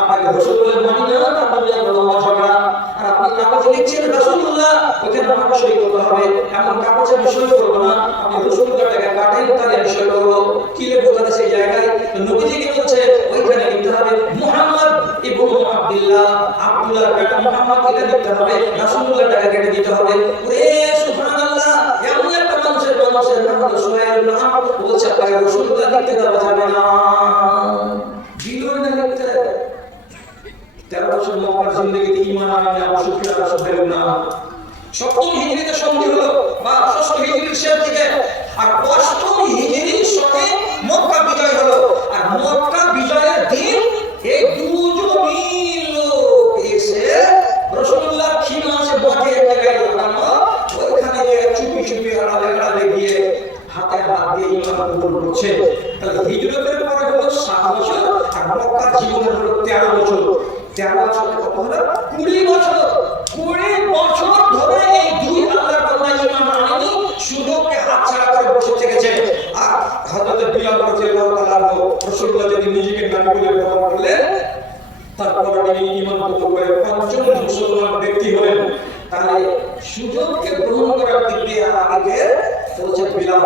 আপনাকে রাসূল বলে মানি না, তাহলে বড় ঝগড়া। আর আপনি কাগজে লিখছেন রাসূলুল্লাহ ওখানে আমাকে সই করতে হবে, এমন কাগজে আমি সই করবো না, আপনি রাসূলুল্লাহটাকে কাটেন তাহলে আমি সই করবো। কি লিখবো তাহলে সেই জায়গায়? নবীজিকে বলছে ওইখানে লিখতে হবে মুহাম্মদ ইবনে আব্দুল্লাহ, আব্দুল্লাহর বেটা মুহাম্মদ, এটা লিখতে হবে, রাসূলুল্লাহটাকে কেটে দিতে হবে। ওরে সুবহানাল্লাহ, এমন একটা মানুষের নাম হলো সুহাইল ইবনে আমর, বলছে আপনাকে রাসূলুল্লাহ লিখতে দেওয়া যাবে না। দিলুন না লিখতে 13 বছর মক্কার জিন্দেগিতে ঈমান আনলে আবু সুফিয়ান রাসূলের না। সপ্তম হিজরিতে সন্ধি হলো বা ষষ্ঠ হিজরির শেষ দিকে, আর অষ্টম হিজরির সময় মক্কা বিজয় হলো। আর মক্কা বিজয়ের দিন এই দুজনই লোক এসে রাসূলুল্লাহ খিমাসে বসে জায়গায় লাগানো, ওইখানে চুপি চুপি আড়ালে গিয়ে হাতে হাত দিয়ে ঈমান কবুল করছে। তাহলে হিজরতের পরে হলো 7 বছর, আর মক্কার জীবনের হলো 13 বছর। 13 বছর কত হলো? 20 বছর। 20 বছর ধরে এই দুই আল্লাহর বান্দা ঈমান আনেনি, সুযোগকে হাতছাড়া করে বসে থেকেছে। আর হযরত বিলাল রাদিয়াল্লাহু তাআলা রাসূলুল্লাহ যদি নিজেকে নবী বলে গ্রহণ করলেন, তারপর তিনি ঈমান কবুল করে পঞ্চম মুসলমান ব্যক্তি হলেন। তাহলে সুযোগকে গ্রহণ করার দিক দিয়ে আগে বলছে বিলাল,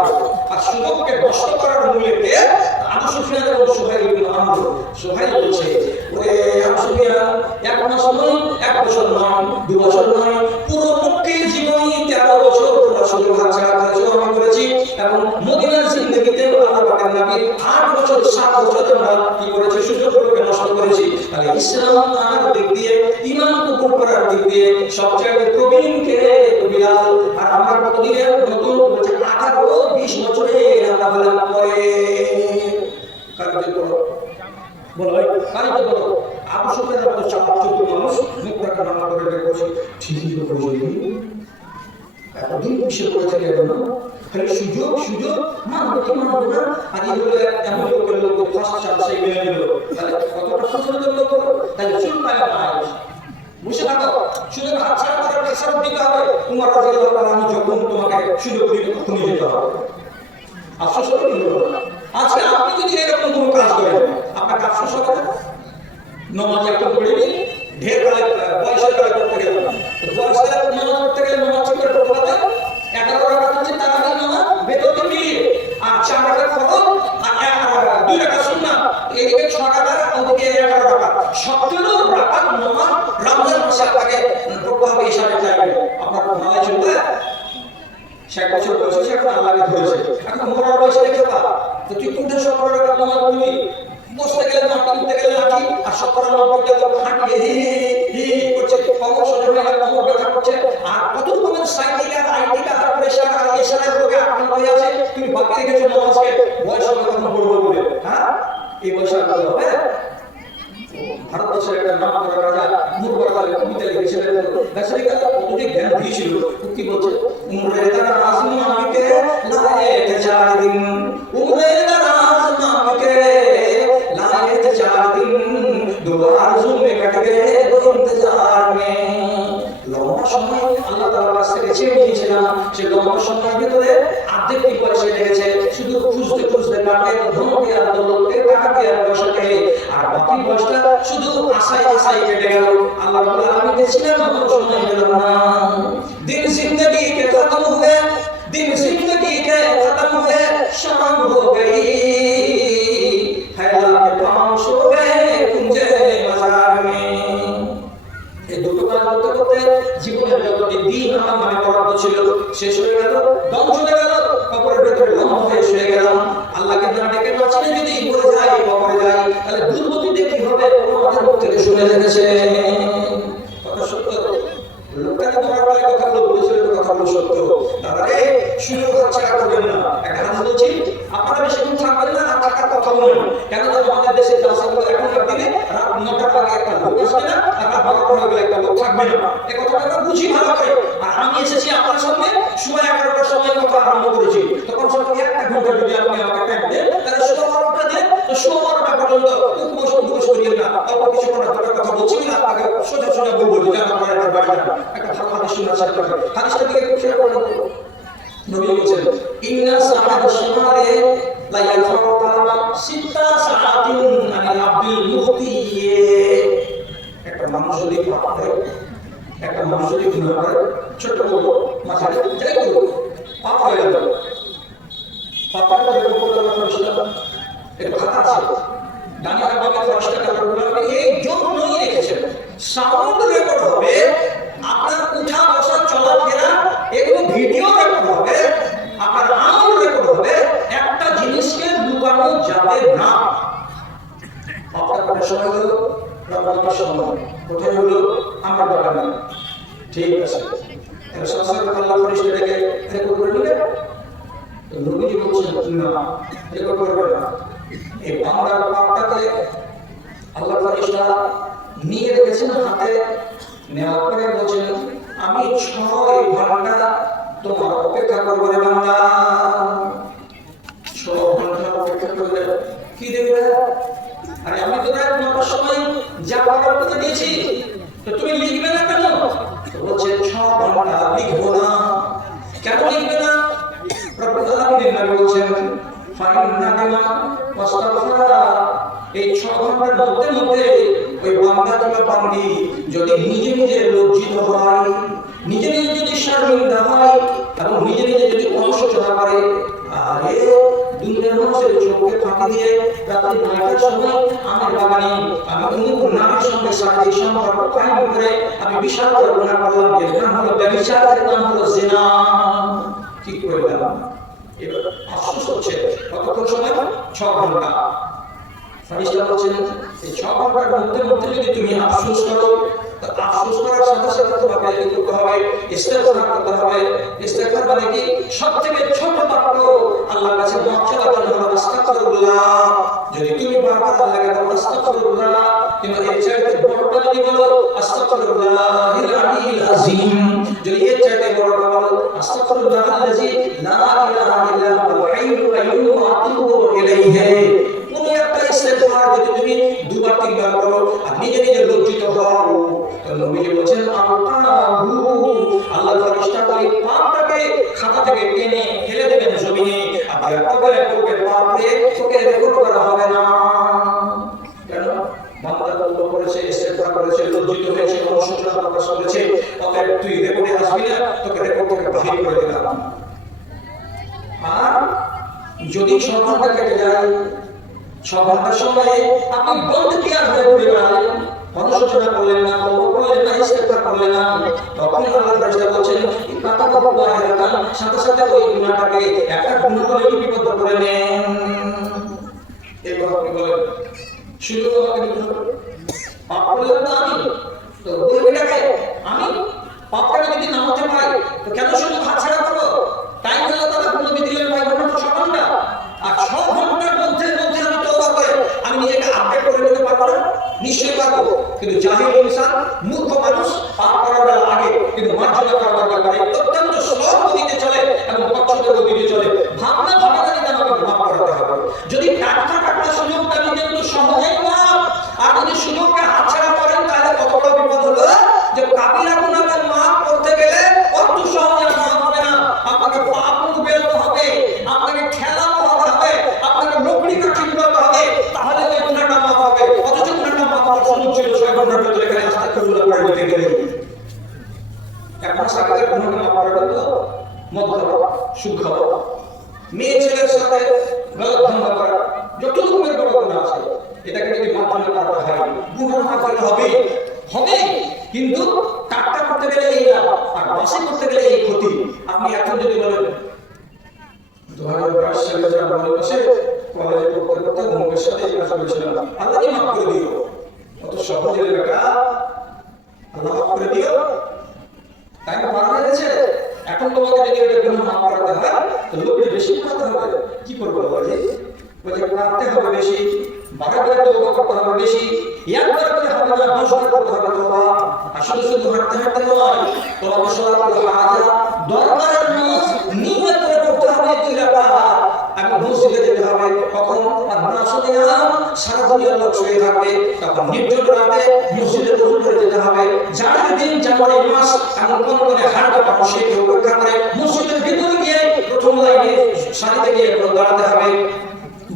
আর সুযোগকে নষ্ট করার মূলে কে? আবু সুফিয়ান এবং সুহাইল ইবনে আমর। সুহাইল বলছে ওরে আবু সুফিয়ান, 1 মাস নয়, 1 বছর নয়, 2 বছর নয়, পুরো মক্কার জীবনে 13 বছর রাসূলুল্লাহ সাল্লাল্লাহু আলাইহি করেছি, এবং মদিনার জিন্দেগিতে আল্লাহ পাকের নবী 8 বছর 7 বছর আমরা কি করেছি? সুযোগগুলোকে নষ্ট করেছি। তাহলে ইসলাম আর দিক দিয়ে, ঈমান কবুল করার দিক দিয়ে সবচেয়ে প্রবীণ কে? বিলাল। আর আমরা কতদিনের নতুন 18-20 বছরে আমরা হলাম পরে। কারণে বলো কারণে বলো আবু সুফিয়ান এত চাপচুপ মানুষ, মুখটা রান্না করে রেখেছে, ঠিকই তো করেছি, এতদিন কিসের করে থাকে না? খালি সুযোগ মানবে কি মানবে না? আর এই হলো এমন লোকের লোক ফার্স্ট চান্সে মেনে নিল, তাহলে কতটা সুন্দর লোক, তাহলে চুল পায় না বসে থাকো, সুযোগ হাতছাড়া করার প্রেসার দিতে হবে। উমর রাদিয়াল্লাহু তাআলা যখন তোমাকে সুযোগ দিতে তুমি যেতে হবে। আফসোস করে আজকে আপনি যদি এরকম কোনো কাজ করেন, আপনাকে আফসোস হবে না? নামাজ একটা পড়ে নিন, ঢের বয়সের কালে করতে গেলাম, বয়সের নামাজ পড়তে গেলে নামাজ করে পড়তে হবে 11 রাকাত হচ্ছে তারাবি নামাজ বেতন মিলিয়ে, আর 4 রাকাত ফরজ আর 2 রাকাত সুন্নাত, এদিকে 6 রাকাত ওদিকে 11 রাকাত, 17 রাকাত নামাজ রমজান মাসে আপনাকে পড়তে হবে। হিসাবে চাইবে আপনার নামাজ চলবে 60 বছর বয়সে এখন আল্লাহকে ধরেছে, এখন মরার বয়সে দেখে পা তো তুই কোনটা 17 রাকাত নামাজ পড়বি? বসতে গেলে মাটি উঠতে গেলে লাঠি, আর 17 নম্বর গেলে হাঁটিয়ে হি করছে, কমর সজনে আর কমর ব্যথা করছে, আর কত রকমের সাইকিকা আইটিকা আর প্রেসার আর এশারের রোগে আক্রান্ত হয়ে আছে। তুমি বাকি রেখেছো নামাজকে বয়স হবে তখন পড়বো বলে, হ্যাঁ এই বয়সে আর হবে? ভারতবর্ষের একটা নাম করা রাজা মুরবাকালে কবিতা লিখেছিলেন, দার্শনিক কতটি জ্ঞান দিয়েছিল। কি বলছে? উমরে দারাজ মাকে লায়েত 4 দিন, উমরে দারাজ মাকে लायत 4 दिन, दुआ आरज़ू में कट गए वो इंतजार में। লম্বা সময় আল্লাহ তাআলার কাছ থেকে চেয়ে নিয়েছিলাম, সে লম্বা সময়ের ভিতরে অর্ধেক কি পয়সা লেগেছে শুধু খুঁজতে কাটে, ধনকে আর দৌলতকে, টাকাকে আর পয়সাকে, আর বাকি পয়সা শুধু আশায় কেটে গেল। আল্লাহ রাব্বুল আলামিন বলেছিলেন কোনো সময় পেল না। দিন জিंदगी के खत्म हुए, दिन जिंदगी के खत्म हुए, शाम हो गई, हैला के पांव सो गए कुंजे बाजार में। এই দুটো কাজ করতে করতে জীবনের যতটি দিন আমার মনে বরাদ্দ ছিল শেষ হয়ে গেল, দম চলে গেল, কবরের ভেতরে লম্বা হয়ে শুয়ে গেলাম। আল্লাহকে না ডেকে না চিনে যদি পড়ে যাই, কবরে যাই, তাহলে দুর্গতিতে কি হবে আমাদের মুখ থেকে শুনে রেখেছে। কথা সত্য, লোকটাকে ধরার বেলায় কথাগুলো বলেছিল, কথাগুলো সত্য। তাহলে সুযোগ হাতছাড়া করবেন না। একটা হাদিস বলছি, আপনারা বেশিক্ষণ থাকবেন না, আর থাকার কথা বলবেন। কেন আমাদের দেশে জালসাগুলো এখনকার দিনে রাত 9টার আগে একটা লোক আসবে না, আর রাত 12টার আগে একটা লোক থাকবে না। এই কথাটা আমরা বুঝি ভালো করে। আর আমি এসেছি আপনার সামনে সময় 11টার সময় কথা আরম্ভ করেছি, তখন সব 1 ঘন্টা যদি আপনি আমাকে টাইম দেন, তাহলে 12টা দেন, তো 12টা পর্যন্ত উপবাস করিয়ে না, তারপর কিছু কথা বলছি না, আপনাকে সোজা বলবো যে আপনার একটা বাড়ি একটা ভালো হাদিস শোনার চেষ্টা করেন। হাদিসটা দিকে একটু শেয়ার করুন। নবী বলেছেন ইন্না সাহাব শিমারে লা ইয়ালফাউ তাআলা 6 সাআতিন আনিল আব্দুল মুফতি। একটা মানুষ যদি পারে একটা মানুষ যদি গুনাহ করে ছোট বড় মাথায় যাই করুক পাপ হয়ে গেল পাপাটা যখন করতে পারছিলাম এটা খাতা আছে দানি আর বাবা 10 টাকা করে এই জন্যই রেখেছেন সাউন্ড রেকর্ড হবে আপনার উঠা বসা চলাফেরা এগুলো ভিডিও রেকর্ড হবে আপনার আমল রেকর্ড হবে একটা জিনিসকে লুকানো যাবে না আপনার সময় হলো রমজানের সময় কোথায় হলো আমরা বাগানে ঠিক আছে এর সংসার আল্লাহ ফেরেশতাকে রেকর্ড করে দিলে নবীজি বলছেন না রেকর্ড করবে না এই বান্দার পাপটাকে আল্লাহ ফেরেশতা নিয়ে রেখেছেন হাতে নেওয়ার পরে বলছেন আমি 6 ঘন্টা তোমার অপেক্ষা করবো রে বান্দা 6 ঘন্টা অপেক্ষা করলে কি দেখবে আরে আমি তো তার তোমার সময় যা করার কথা দিয়েছি তো তুমি লিখবে না কেন বলছে 6 ঘন্টা লিখবো না কেন লিখবে না রব্বুল আলামিন নবী বলছেন ফাইন্না দিমা ওয়াস্তাগফিরা এই 6 ঘন্টার মধ্যে ওই বান্দা কিংবা বান্দি যদি নিজে নিজে লজ্জিত হয় নিজে নিজে যদি শর্মিন্দা হয় এবং নিজে নিজে যদি অনুশোচনা করে আরে দুনিয়ার মানুষের চোখে ফাঁকি দিয়ে রাত্রি 9টার সময় আমার বাগানে আমি অমুক নামের সঙ্গে সাথী সম্পর্ক কায়েম করে আমি বিশাল গুনাহ করলাম এর নাম হলো ব্যভিচার এর নাম হলো জিনা কি করলাম এবার আফসোস হচ্ছে কতক্ষণ সময় 6 ঘন্টা ফেরেশতা বলেন এই 6 ঘন্টার মধ্যে যদি তুমি আফসোস করো তো আফসোস করার সাথে সাথে তোমাকে কি করতে হবে ইস্তেগফার করতে হবে ইস্তেগফার মানে কি সবথেকে ছোট পাপ আল্লাহর কাছে মাফ চাওয়ার জন্য আস্তাগফিরুল্লাহ যদি তুমি বারবার আল্লাহকে বলো আস্তাগফিরুল্লাহ কিন্তু এই চাইতে বড়টা যদি বলো আস্তাগফিরুল্লাহিল আলিয়্যিল আযীম যদি এই চাইতে বড়টা বলো আস্তাগফিরুল্লাহাল্লাযী লা ইলাহা ইল্লা হুয়াল হাইয়ুল কাইয়্যুম ওয়া আতুবু ইলাইহি কোনো একটা ইস্তেগফার যদি তুমি দুবার তিনবার করো আর নিজে নিজে লজ্জিত হও তো নবীজি বলেন আল্লাহ ফেরেশতা ওই পাপটাকে খাতা থেকে টেনে ফেলে দেবেন জমিনে আর একবারে করবে পাপে তোকে রেকর্ড করা হবে না কেন বান্দা আল্লাহ করেছে ইস্তেগফার করেছে লজ্জিত হয়েছে অনুশোচনা প্রকাশ করেছে অতএব তুই রেকর্ডে আসবি না তোকে রেকর্ড থেকে বাহির করে দিলাম আর যদি 6 ঘন্টা কেটে যায় 6 ঘন্টার সময় আপনি বলতে কি আর হয়ে পড়ে গেলেন অনুশোচনা করলেন না তওবা করলেন না ইস্তেগফার করলেন না তখন আল্লাহ ফেরেশতা বলেন কাটা কাটা বাহিরাতান সাথে সাথে ওই গুনাহটাকে একটা গুনাহ করে লিপিবদ্ধ করে নেন এই কথা কি বলেন শুরু হবে কি পাপ করলেন না আমি তো বলবেটাকে আমি পাপটা যদি না হতে পারি তো কেন শুধু হাত ছাড়া করব তাই আল্লাহ তাআলা নবী দিলেন 5 ঘন্টা 6 ঘন্টা আর 6 ঘন্টার মধ্যে আমি তওবা করে আমি নিজেকে আপডেট করে নিতে পারবো না নিশ্চয়ই পারবো কিন্তু জাহিল ইনসান মূর্খ মানুষ পাপ করার আগে কিন্তু মার্জনা করার ব্যাপারে অত্যন্ত স্লো গতিতে চলে এবং পক্ষপাত গতিতে চলে ভাবনা ভাবনাকে আমাকে মাফ করতে হবে যদি টাটকা সুযোগটা নিতে একটু সহজেই মাফ আর যদি সুযোগকে হাতছাড়া করেন তাহলে কত বড় বিপদ হলো যে কাবিরা গুনাহকে মাফ করতে গেলে অত সহজে মাফ হবে না আপনাকে পাপ মুখ বেরোতে হবে আপনাকে ঠেলা করতে হবে আপনাকে নকরিকা ঠিক করতে হবে তাহলে ওই গুনাহটা মাফ হবে অথচ গুনাহটা মাফ হওয়ার সুযোগ ছিল 6 ঘন্টার ভিতরে এখানে আস্তাগফিরুল্লাহ করে দিতে গেলে এখন সাকাতের গুনাহটা মাফ করাটা তো মদ খাওয়া সুদ খাওয়া মেয়ে ছেলের সাথে গলত ধান্দা করা যত রকমের বড় গুনাহ আছে এটাকে যদি মার্জনা করা হয় গুনাহ মাফ হবে হবে কিন্তু টাটকা করতে গেলে এই লাভ আর বাসি করতে গেলে এই ক্ষতি আপনি এখন যদি বলেন 2022 সালে জানুয়ারি মাসে কলেজে পড়তে পড়তে অমুকের সাথে এই কাজ করেছিলাম আল্লাহ মাফ করে দিও অত সহজে বেটা আল্লাহ মাফ করে দিও তাই না বলা হয়েছে এখন তোমাকে যদি এটা গুনাহ মাফ করাতে হয় তো লোকে বেশি করতে হবে কি করবে বলে বলে করতে হবে বেশি বারবার তওবা করতে হবে বেশি একবার করে হবে না 10 বার করতে হবে তওবা আসলে শুধু হাঁটতে হাঁটতে নয় তওবা সালাতুল হাজা দরকারের নামাজ নিয়ত করে পড়তে হবে 2 রাকাত এবং মসজিদে যেতে হবে কখন নামাজে সারা দুনিয়ার লোক শুয়ে থাকবে তখন নির্জন রাতে মসজিদে ওযু করে যেতে হবে যার দিন জানুয়ারি মাস এমন কোন করে হাঁটতে পারো সেই অপেক্ষা করে মসজিদের ভিতরে গিয়ে প্রথম লাইনে সারিতে গিয়ে দাঁড়াতে হবে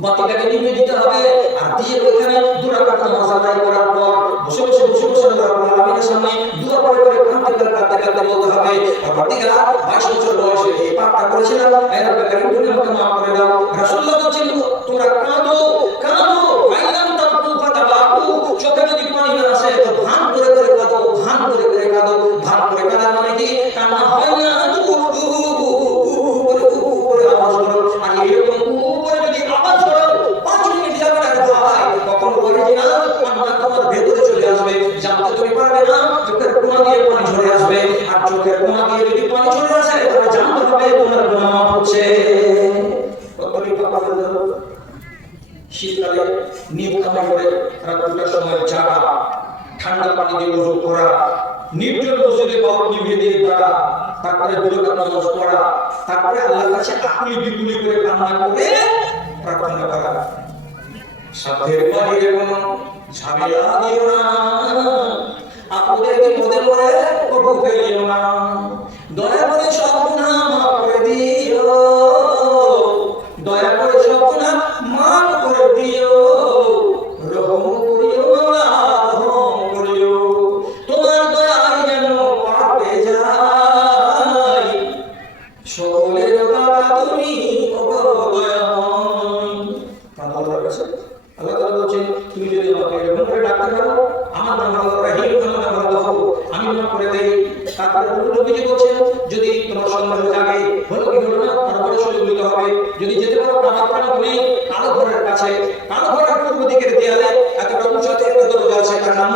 বাতিটাকে নিভিয়ে দিতে হবে আর দিয়ে ওখানে 2 রাকাত নামাজ আদায় করার পর বসে বসে আল্লাহ রাব্বুল আলামিনের সামনে দোয়া করে কাঁদতে কাঁদতে বলতে হবে বাতিকা 22 বছর বয়সে এই পাপটা করেছিলাম এই রব্বে কারীম তুমি আমাকে maaf করে দাও রাসূলুল্লাহ বলেন তোমরা কাঁদো কাঁদো ফাইলাম তাকু ফাতাবাকু চোখে যদি পানি না আসে তো ভান করে কাঁদো ভান করে কাঁদো ভান করে কাঁদা মানে কি কান্না হয় না করে আওয়াজ করো আর এরকম করে যদি আওয়াজ করো 5 মিনিট যাবে না ভাই তখন অরিজিনাল কান্না তোমার ভেতরে চলে আসবে জানতে তুমি পারবে না চোখের কোণা দিয়ে পানি ঝরে আসবে আর চোখের কোণা দিয়ে যদি পানি ঝরে আসে তাহলে জানতে হবে তোমার গুনাহ মাফ হচ্ছে শীতকালে নিদ কামাই করে রাত 2টার সময় জাগা ঠান্ডা পানি দিয়ে ওযু করা নির্জল মসজিদে বাউল নিভিয়ে দিয়ে দাঁড়া তারপরে দুই রাকাত নামাজ পড়া তারপরে আল্লাহর কাছে আকুলি বিকুলি করে কান্না করে প্রার্থনা করা সাধ্যের বাইরে কোনো ঝামেলা দিও না আপনাদের বিপদে পড়ে কবু ফেলিও না দয়া করে সব গুনাহ মাফ করে দিও দয়া করে সব গুনাহ মাফ করে দিও রহম করিও রহম করিও তোমার দয়ায় যেন পাপে যাই সকলের দাতা তুমি আল্লাহর কাছে আল্লাহ তাআলা বলেন তুমি যদি আমাকে এরকম করে ডাকতে পারো আমার নাম আল্লাহ রহিম আমার নাম আল্লাহ আমি মাফ করে দেই তারপরে নবীজি বলেন যদি তোমার সন্দেহ জাগে হলো কি হলো না তারপরে শুনতে হবে যদি যেতে পারো প্রার্থনা করে কালো ঘরের কাছে কালো ঘরের পূর্ব দিকের দেয়ালে একটা উঁচুতে একটা দরজা আছে তার নাম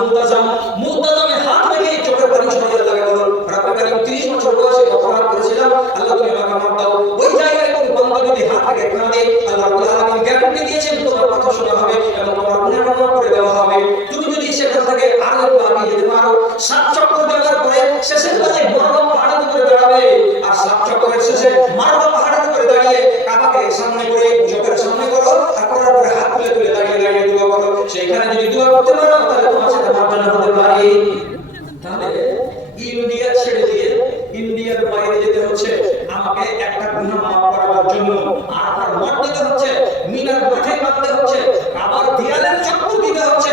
মুতাজামে হাত রেখে চোখের পানি ঝরিয়ে লাগা হলো রব্বে কারীম 30 বছর বয়সে কথা করেছিলাম আল্লাহ তুমি আমাকে মাফ দাও ওই জায়গায় কোন বান্দা যদি হাত রেখে কাঁদে আল্লাহ রাব্বুল আলামিন গ্যারান্টি দিয়েছেন তোমার কথা শোনা হবে এবং তোমার গুনাহ মাফ করে দেওয়া হবে তুমি যদি সেখান থেকে আরো আগিয়ে যেতে পারো 7 চক্কর দেওয়ার পরে শেষের বেলায় মারওয়া পাহাড়ের উপরে দাঁড়াবে আর 7 চক্করের শেষে মারওয়া পাহাড়ের উপরে দাঁড়িয়ে কাবাকে সামনে করে চোখের সামনে করো আর করার পরে হাত তুলে তুলে দাঁড়িয়ে দোয়া করো সেইখানে যদি দোয়া করতে পারো তাহলে তোমার সাথে মার্জনা হতে পারে তাহলে ইন্ডিয়া ছেড়ে দিয়ে ইন্ডিয়ার বাইরে যেতে হচ্ছে আমাকে একটা গুনাহ মাফ করার জন্য আর আমার মর্যাদা হচ্ছে মিনার মাঠে কাঁদতে হচ্ছে আবার দেয়ালের চক্কর দিতে হচ্ছে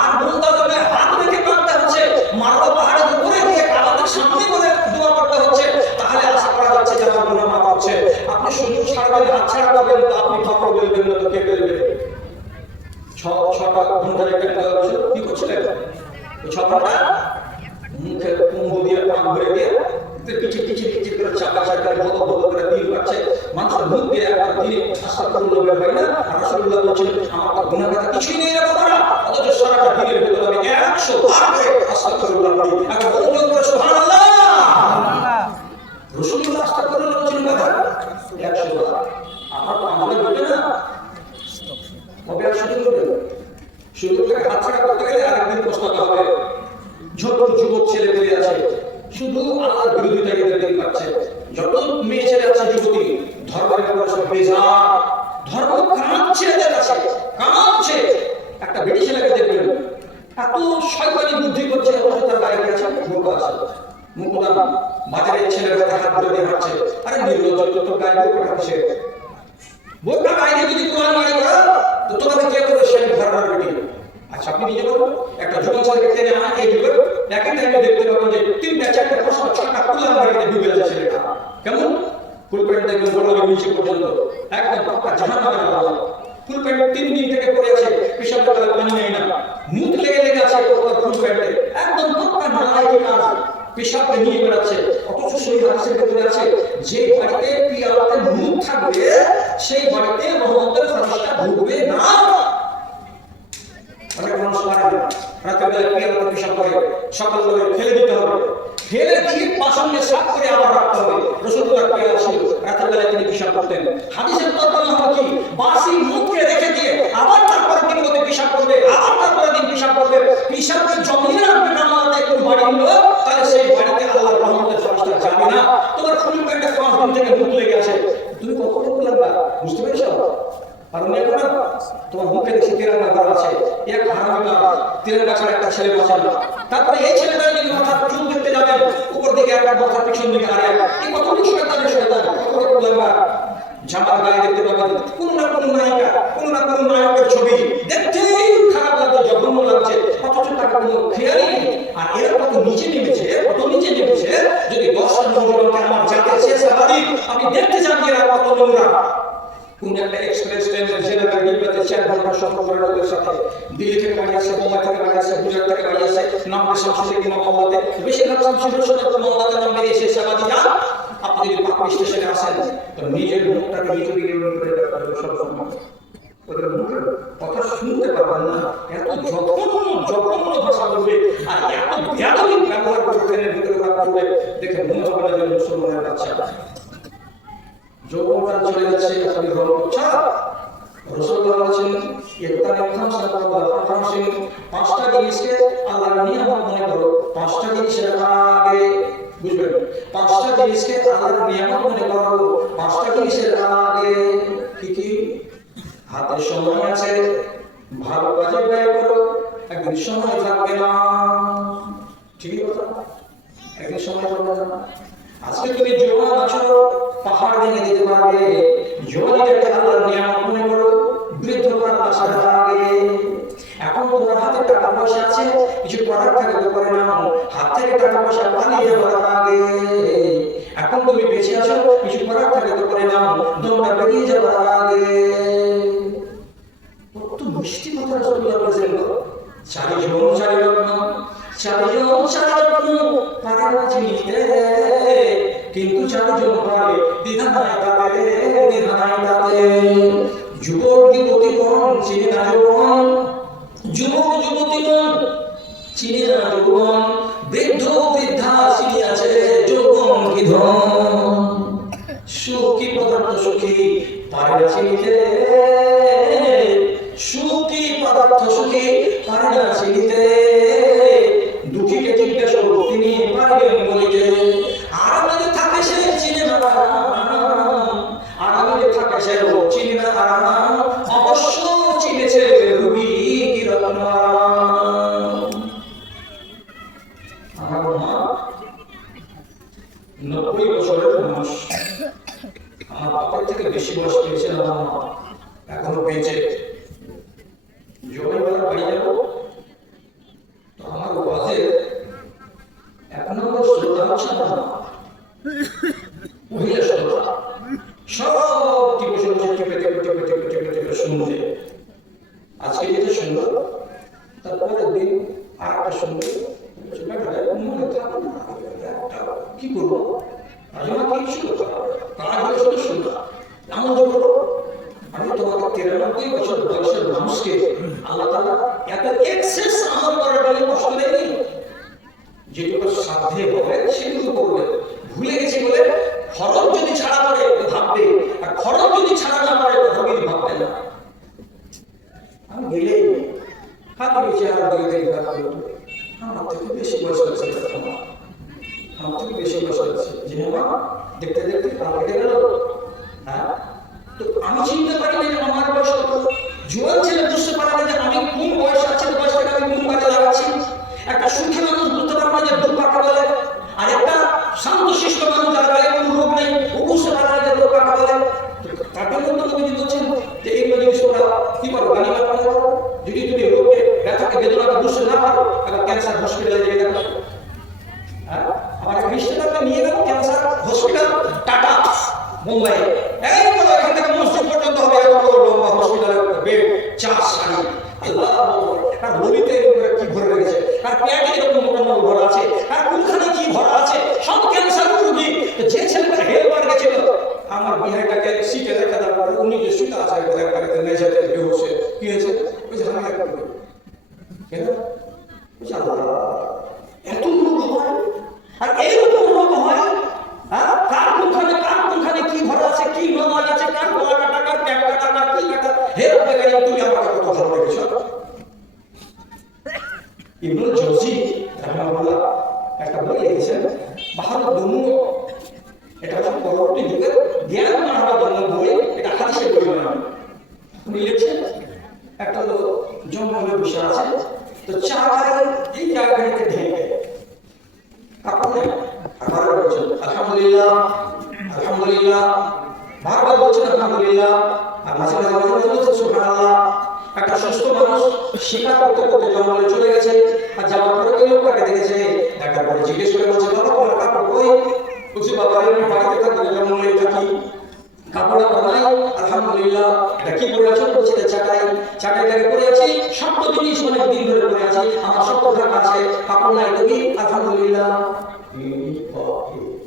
আর মুনতাজামে হাত রেখে কাঁদতে হচ্ছে মারওয়া পাহাড়ের উপরে গিয়ে কাবাদের সামনে করে দোয়া করতে হচ্ছে তাহলে আশা করা যাচ্ছে যে আমার গুনাহ মাফ হচ্ছে আপনি সুযোগ ছাড়বেন হাত ছাড়া করবেন তো আপনি ফাঁকা বলবেন না তো কে বলবে ছটা ঘন্টা রেখে কি করছিলেন ওই ছটা মুখে কুম্ভ দিয়ে পান ভরে দিয়ে কিছু করে চাকা চাকা বড় করে দিল পাচ্ছে মানুষের মুখ দিয়ে একটা দিনে আস্তাগফিরুল্লাহ বলে হয় না আর রাসূলুল্লাহ বলেছেন আমার গুনাহ কথা কিছুই নেই রে বাবা অথচ সারাটা দিনের ভিতরে আমি 100 বার করে আস্তাগফিরুল্লাহ বলি এখন বলুন করে সুবহানাল্লাহ রাসূলুল্লাহ আস্তাগফিরুল্লাহ বলেছেন কথা 100 বার আমার তো আমাদের বলে না হবে শুধু থেকে হাত ছাড়া করতে গেলে আরেকদিন প্রশ্ন হবে ছোট যুবক ছেলে মেয়ে আছে শুধু আল্লাহর বিরোধিতা করতে পারছে যত মেয়ে ছেলে আছে যুবতী ধর্মের ব্যাপারে সব বেজার ধর্ম কাঁদছে এদের কাছে কাঁদছে একটা বেটি ছেলেকে দেখবেন এত শয়তানি বুদ্ধি করছে অথচ তার গায়ে গেছে মুখ আছে মুখটা বাজারে ছেলের হাত ধরে দিয়ে হাঁটছে আরে নির্লজ্জ তো গায়ে মুখ হাঁটছে বোকা গায়ে যদি কোরআন মারে করা তো তোমাকে কে করে সেই ধর্মের বেটি আচ্ছা আপনি নিজে বলুন একটা যুবক ছেলেকে টেনে আনা এই যুগের একই টাইমে দেখতে পাবেন যে 3টা 4টা 5টা 6টা কুলাম বাড়িতে ডুবে যাচ্ছে ছেলেটা কেমন ফুল প্যান্ট দেখবেন বড় নিচে পর্যন্ত একদম পাকা জাহান্নামের আলো ফুল প্যান্ট 3 দিন থেকে পরে আছে পেশাব করে পানি নেই না মুখ লেগে আছে ওর ফুল প্যান্টে একদম পাকা নালায় কাজ পেশাব নিয়ে বেড়াচ্ছে অথচ সেই হাদিসের ভিতরে আছে যে বাড়িতে পিয়ালাতে মুখ থাকবে সেই বাড়িতে রহমতের ফেরেশতা ঢুকবে না অনেক মানুষ মারা যায় রাতের বেলা পিয়ালাতে পেশাব করে সকালবেলা ফেলে দিতে হবে ফেলে দিয়ে বাসনে সাফ করে আবার রাখতে হবে রাসূলুল্লাহ পিয়ালা ছিল রাতের বেলা তিনি পেশাব করতেন হাদিসের তর্জমা হলো কি বাসি মুখে রেখে দিয়ে আবার তারপর দিন মধ্যে পেশাব করবে আবার তারপর দিন পেশাব করবে পেশাবকে জমিয়ে রাখবে না মাথায় কোন বাড়ি হলো তাহলে সেই বাড়িতে আল্লাহর রহমতের ফেরেশতা যাবে না তোমার ফুল প্যান্টে 5 দিন থেকে মুখ লেগে আছে তুমি কতক্ষণ লাগবে বুঝতে পেরেছো আর মনে করো তোমার মুখে দেখি তিরঙ্গা করা আছে এক হারামি তিরঙ্গা ছাড়া একটা ছেলে বাঁচাল তারপরে এই ছেলেটা যদি মাথা চুল দেখতে যাবে উপর দিকে একটা মাথা পিছন দিকে আরেক এই কত শয়তানের শয়তান কত লম্বা জামার গায়ে দেখতে পাবেন কোন না কোন নায়িকা কোন না কোন নায়কের ছবি দেখতেই খারাপ লাগছে জঘন্য লাগছে অথচ তার কোনো খেয়ালই নেই আর এর কত নিচে নেমেছে আপনি দেখতে চান যে এরা কত নোংরা। কোন একটা এক্সপ্রেস ট্রেনের জেনারেল ডিব্বাতে 4 ঘন্টা সফর করে লোকের সাথে দিল্লি থেকে বাড়ি আসে, বোম্বাই থেকে বাড়ি আসে, গুজরাট থেকে বাড়ি আসে, নামবে শামসুদ্দিন কিংবা মোহাম্মদে, বেশিরভাগ শামসুদ্দিন মোহাম্মদের নাম নিয়ে এসে সেবা দিয়ে যান। আপনি যদি পাক স্টেশনে আসেন তো নিজের মুখটাকে নিজে দিয়ে করে ওদের মুখের কথা শুনতে পারবেন না, এত জঘন্য ভাষা বলবে আর এত বেয়াদবি ব্যবহার করে ট্রেনের ভিতরে করবে, দেখে মনে হবে না যে মুসলমানের বাচ্চা। যৌবনকাল চলে যাচ্ছে, আপনি ধর্ম রাসূলুল্লাহ বলেছেন ইত্তাকিল খামসা খামসিন, 5টা জিনিসকে আল্লাহর নিয়ামত মনে করো। 5টা জিনিসের আগে বুঝবেন, 5টা জিনিসকে আল্লাহর নিয়ামত মনে করো। 5টা জিনিসের আগে কি কি? হাতে সময় আছে, ভালো কাজে ব্যয় করো, একদিন সময় থাকবে না। ঠিকই কথা, একদিন সময় থাকবে না। আজকে তুমি জোয়ান আছো, পাহাড় ভেঙে দিতে পারবে। জোয়ানিটাকে আল্লাহর নিয়ামত মনে করো, বৃদ্ধকাল আসার আগে। এখন তোমার হাতে টাকা পয়সা আছে, কিছু করার থাকে তো করে নাও, হাত থেকে টাকা পয়সা পালিয়ে যাওয়ার আগে। এখন তুমি বেঁচে আছো, কিছু করার থাকে তো করে নাও, দমটা বেরিয়ে যাওয়ার আগে। কত মিষ্টি কথা রাসূলুল্লাহ বলেছেন। চারিজন চারি রত্ন, চারিজন চারি রত্ন পারে না চিনিতে, কিন্তু চারিজন পারে দ্বিধা নাই তাতে, দ্বিধা নাই তাতে। যুবক যুবতীগণ চিনি না যৌবন, যুবক যুবতীগণ চিনি না যৌবন, বৃদ্ধ বৃদ্ধা চিনি আছে যৌবন কি ধন। সুখী পদার্থ সুখী পারে না চিনিতে, সুখী পদার্থ সুখী পারে না চিনিতে। দুঃখীকে জিজ্ঞাসা করো, তিনি পারবেন বলিতে। আর আমাদের থাকে সে চিনে না আরাম, আর আমাদের থাকে সে চিনে না আরাম। অবশ্য চিনেছে রবি কি রত্ন আরাম। আমার মা 90 বছরের মানুষ, আমার বাবার থেকে বেশি বয়স পেয়েছে আমার মা, এখনো বেঁচে। জমিবেলা বাড়ি যাবো তো আমার ওয়াজে 1 নম্বর শ্রোতা হচ্ছে আমার মা, মহিলা শ্রোতা। সব টিপে টিপে শুনবে। আজকে যেটা শুনলো তারপরের দিন আর একটা শুনবে, কি করবো কাজ হলে শুধু শুনবো। এমন করবো আমি তোমাকে 93 বছর বয়সের মানুষকে আল্লাহ তাআলা এত এক্সেস আমল করার জন্য কষ্ট দেয়নি। যেটুকু সাধ্যে হবে সেটুকু করবে। ভুলে গেছি বলে ফরজ যদি ছাড়া পড়ে ভাববে, আর ফরজ যদি ছাড়া না পড়ে ভাবি ভাববে না। আমি গেলে হাতে চেহারা বলে আমার থেকে বেশি বয়স হয়েছে, আমার থেকে বেশি বয়স হয়েছে, যে দেখতে দেখতে কাল কেটে গেল। হ্যাঁ, তো আমি চিনতে পারি না যে আমার বয়স কত। জোয়ান ছেলে বুঝতে পারে না যে আমি কোন বয়স আছে, বয়সটাকে আমি কোন কাজে লাগাচ্ছি। একটা সুখী মানুষ বুঝতে পারবে যে দুঃখ কাকে বলে, আর একটা শান্তশিষ্ট মানুষ যার গায়ে কোনো রোগ নেই ও বুঝতে পারে না যে রোগ কাকে বলে। তাকে বলতে তুমি বলছেন যে এইগুলো জিনিস তোমরা কি করো, গালি মারো। যদি তুমি রোগকে ব্যথাকে বেদনাকে বুঝতে না পারো, তাহলে ক্যান্সার হসপিটালে যেয়ে দেখো। হ্যাঁ, আমার খ্রিস্টানকে নিয়ে গেল ক্যান্সার হসপিটাল টাটা মুম্বাই, এই বলো এখান থেকে মসজিদ পর্যন্ত হবে এত বড় লম্বা হসপিটালের বেড 4 সারি। আল্লাহ, আর রবিতে কি ভরে রেখেছে, আর পেটে এরকম মোটামুটি ভরা আছে, আর কোনখানে কি ভরা আছে, সব ক্যান্সার রোগী। যে ছেলেটা হেলবার গেছিল আমার বিহারটাকে সিটে রেখে দেওয়ার পরে উনি যে সুতা আছে একটা নেজাতে বেহোশে কি হয়েছে, ওই যে আমি একটা কেন এত রোগ হয়, আর এইরকম রোগ হয়। হ্যাঁ, কার কোনখানে কি ভরা আছে, কি নমাজ আছে, কার গলা কাটা, কার পেট কাটা, কার কি কাটা, হে রব্বে তুমি আমাকে কত ভালো লেগেছ। ইবনুল জৌজি রাহিমাহুল্লাহ একটা বই লিখেছেন বাহারুদ দুমুর। এটা হচ্ছে পরবর্তী যুগের জ্ঞান মানবার জন্য বই, এটা হাদিসের বই নয়। উনি লিখছেন একটা লোক জঙ্গলে বসে আছে, তো চার এই জায়গাটাকে ঢেকে আপনি আবার বলছেন আলহামদুলিল্লাহ আলহামদুলিল্লাহ, বারবার বলছেন আলহামদুলিল্লাহ, আর মাঝে মাঝে বলছেন সুবহানাল্লাহ। একটা সুস্থ মানুষ শিকার করতে করতে জঙ্গলে চলে গেছে, আর যাওয়ার পরে ওই লোকটাকে দেখেছে, দেখার পরে জিজ্ঞেস করে বলছে বাবা তোমার কাপড় কই? বলছি বাবা আমি বাড়িতে থাকি জঙ্গলে থাকি কাপড় বানাই আলহামদুলিল্লাহ এটা কি পরে আছো বলছি চাটাইটাকে পরে আছি সব জিনিস অনেক দিন ধরে পরে আছি আমার সব কথা আছে কাপড় নাই তুমি আলহামদুলিল্লাহ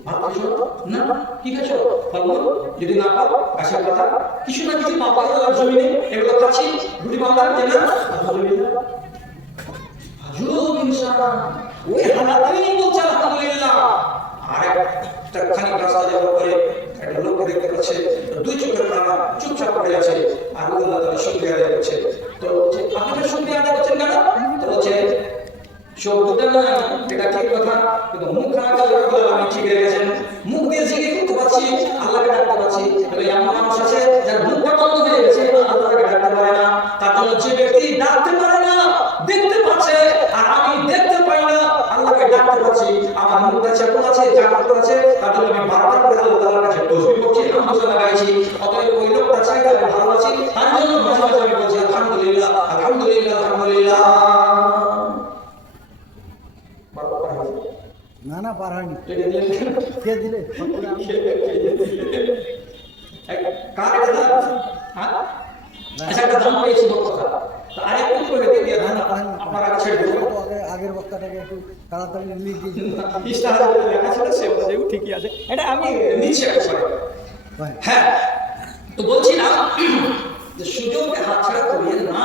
ভাত খাচ্ছো না কি খাচ্ছো ফলমূল যদি না পাও গাছের কথা কিছু না কিছু পাওয়া যাওয়ার জমিনে এগুলো খাচ্ছি রুটি বাংলা দেন না আলহামদুলিল্লাহ আজব ইনসান ওই হালাতেই বলছে আলহামদুলিল্লাহ আর একটা খানিক রাস্তা যাওয়ার পরে একটা লোক দেখতে পাচ্ছে দুই চোখের পানা চুপচাপ পড়ে আছে আর আল্লাহ তাআলা শুকরিয়া আদায় করছে তো বলছে আপনি শুকরিয়া আদায় করছেন কেন তো বলছে চোখ দুটো না এটা ঠিক কথা কিন্তু মুখ খারাপ করলে আমি ঠিক রেখেছেন মুখ দিয়ে জিকির করতে পারছি আল্লাহকে ডাকতে পারছি তবে এমন মানুষ আছে যার মুখ বন্ধ হয়ে গেছে আল্লাহকে ডাকতে পারে না তার জন্য যে ব্যক্তি ডাকতে পারে না দেখতে পাচ্ছে আর আমি দেখতে পাই না আল্লাহকে ডাকতে পারছি আমার মুখ কাছে কোন আছে জাগ্রত আছে তার জন্য আমি বারবার করে আল্লাহ তাআলার কাছে তাসবিহ করছি আলহামদুলিল্লাহ লাগাইছি অতএব ওই লোকটা চাইতে আমি ভালো আছি তার জন্য মাঝে মাঝে আমি বলছি আলহামদুলিল্লাহ আলহামদুলিল্লাহ আলহামদুলিল্লাহ না না পার হয়নি কে দিলে কার এটা হ্যাঁ আচ্ছা একটা দাম পেয়েছি কথা তো আরেকটু করে দিয়ে ধান আপনারা কাছে ছেড়ে দেবো আগের বক্তাটাকে একটু তাড়াতাড়ি রিলিজ দিয়ে ইস্তাহার লেখা ছিল সে বলেও ঠিকই আছে এটা আমি নিচে একবারে হ্যাঁ তো বলছিলাম যে সুযোগকে হাতছাড়া করিয়েন না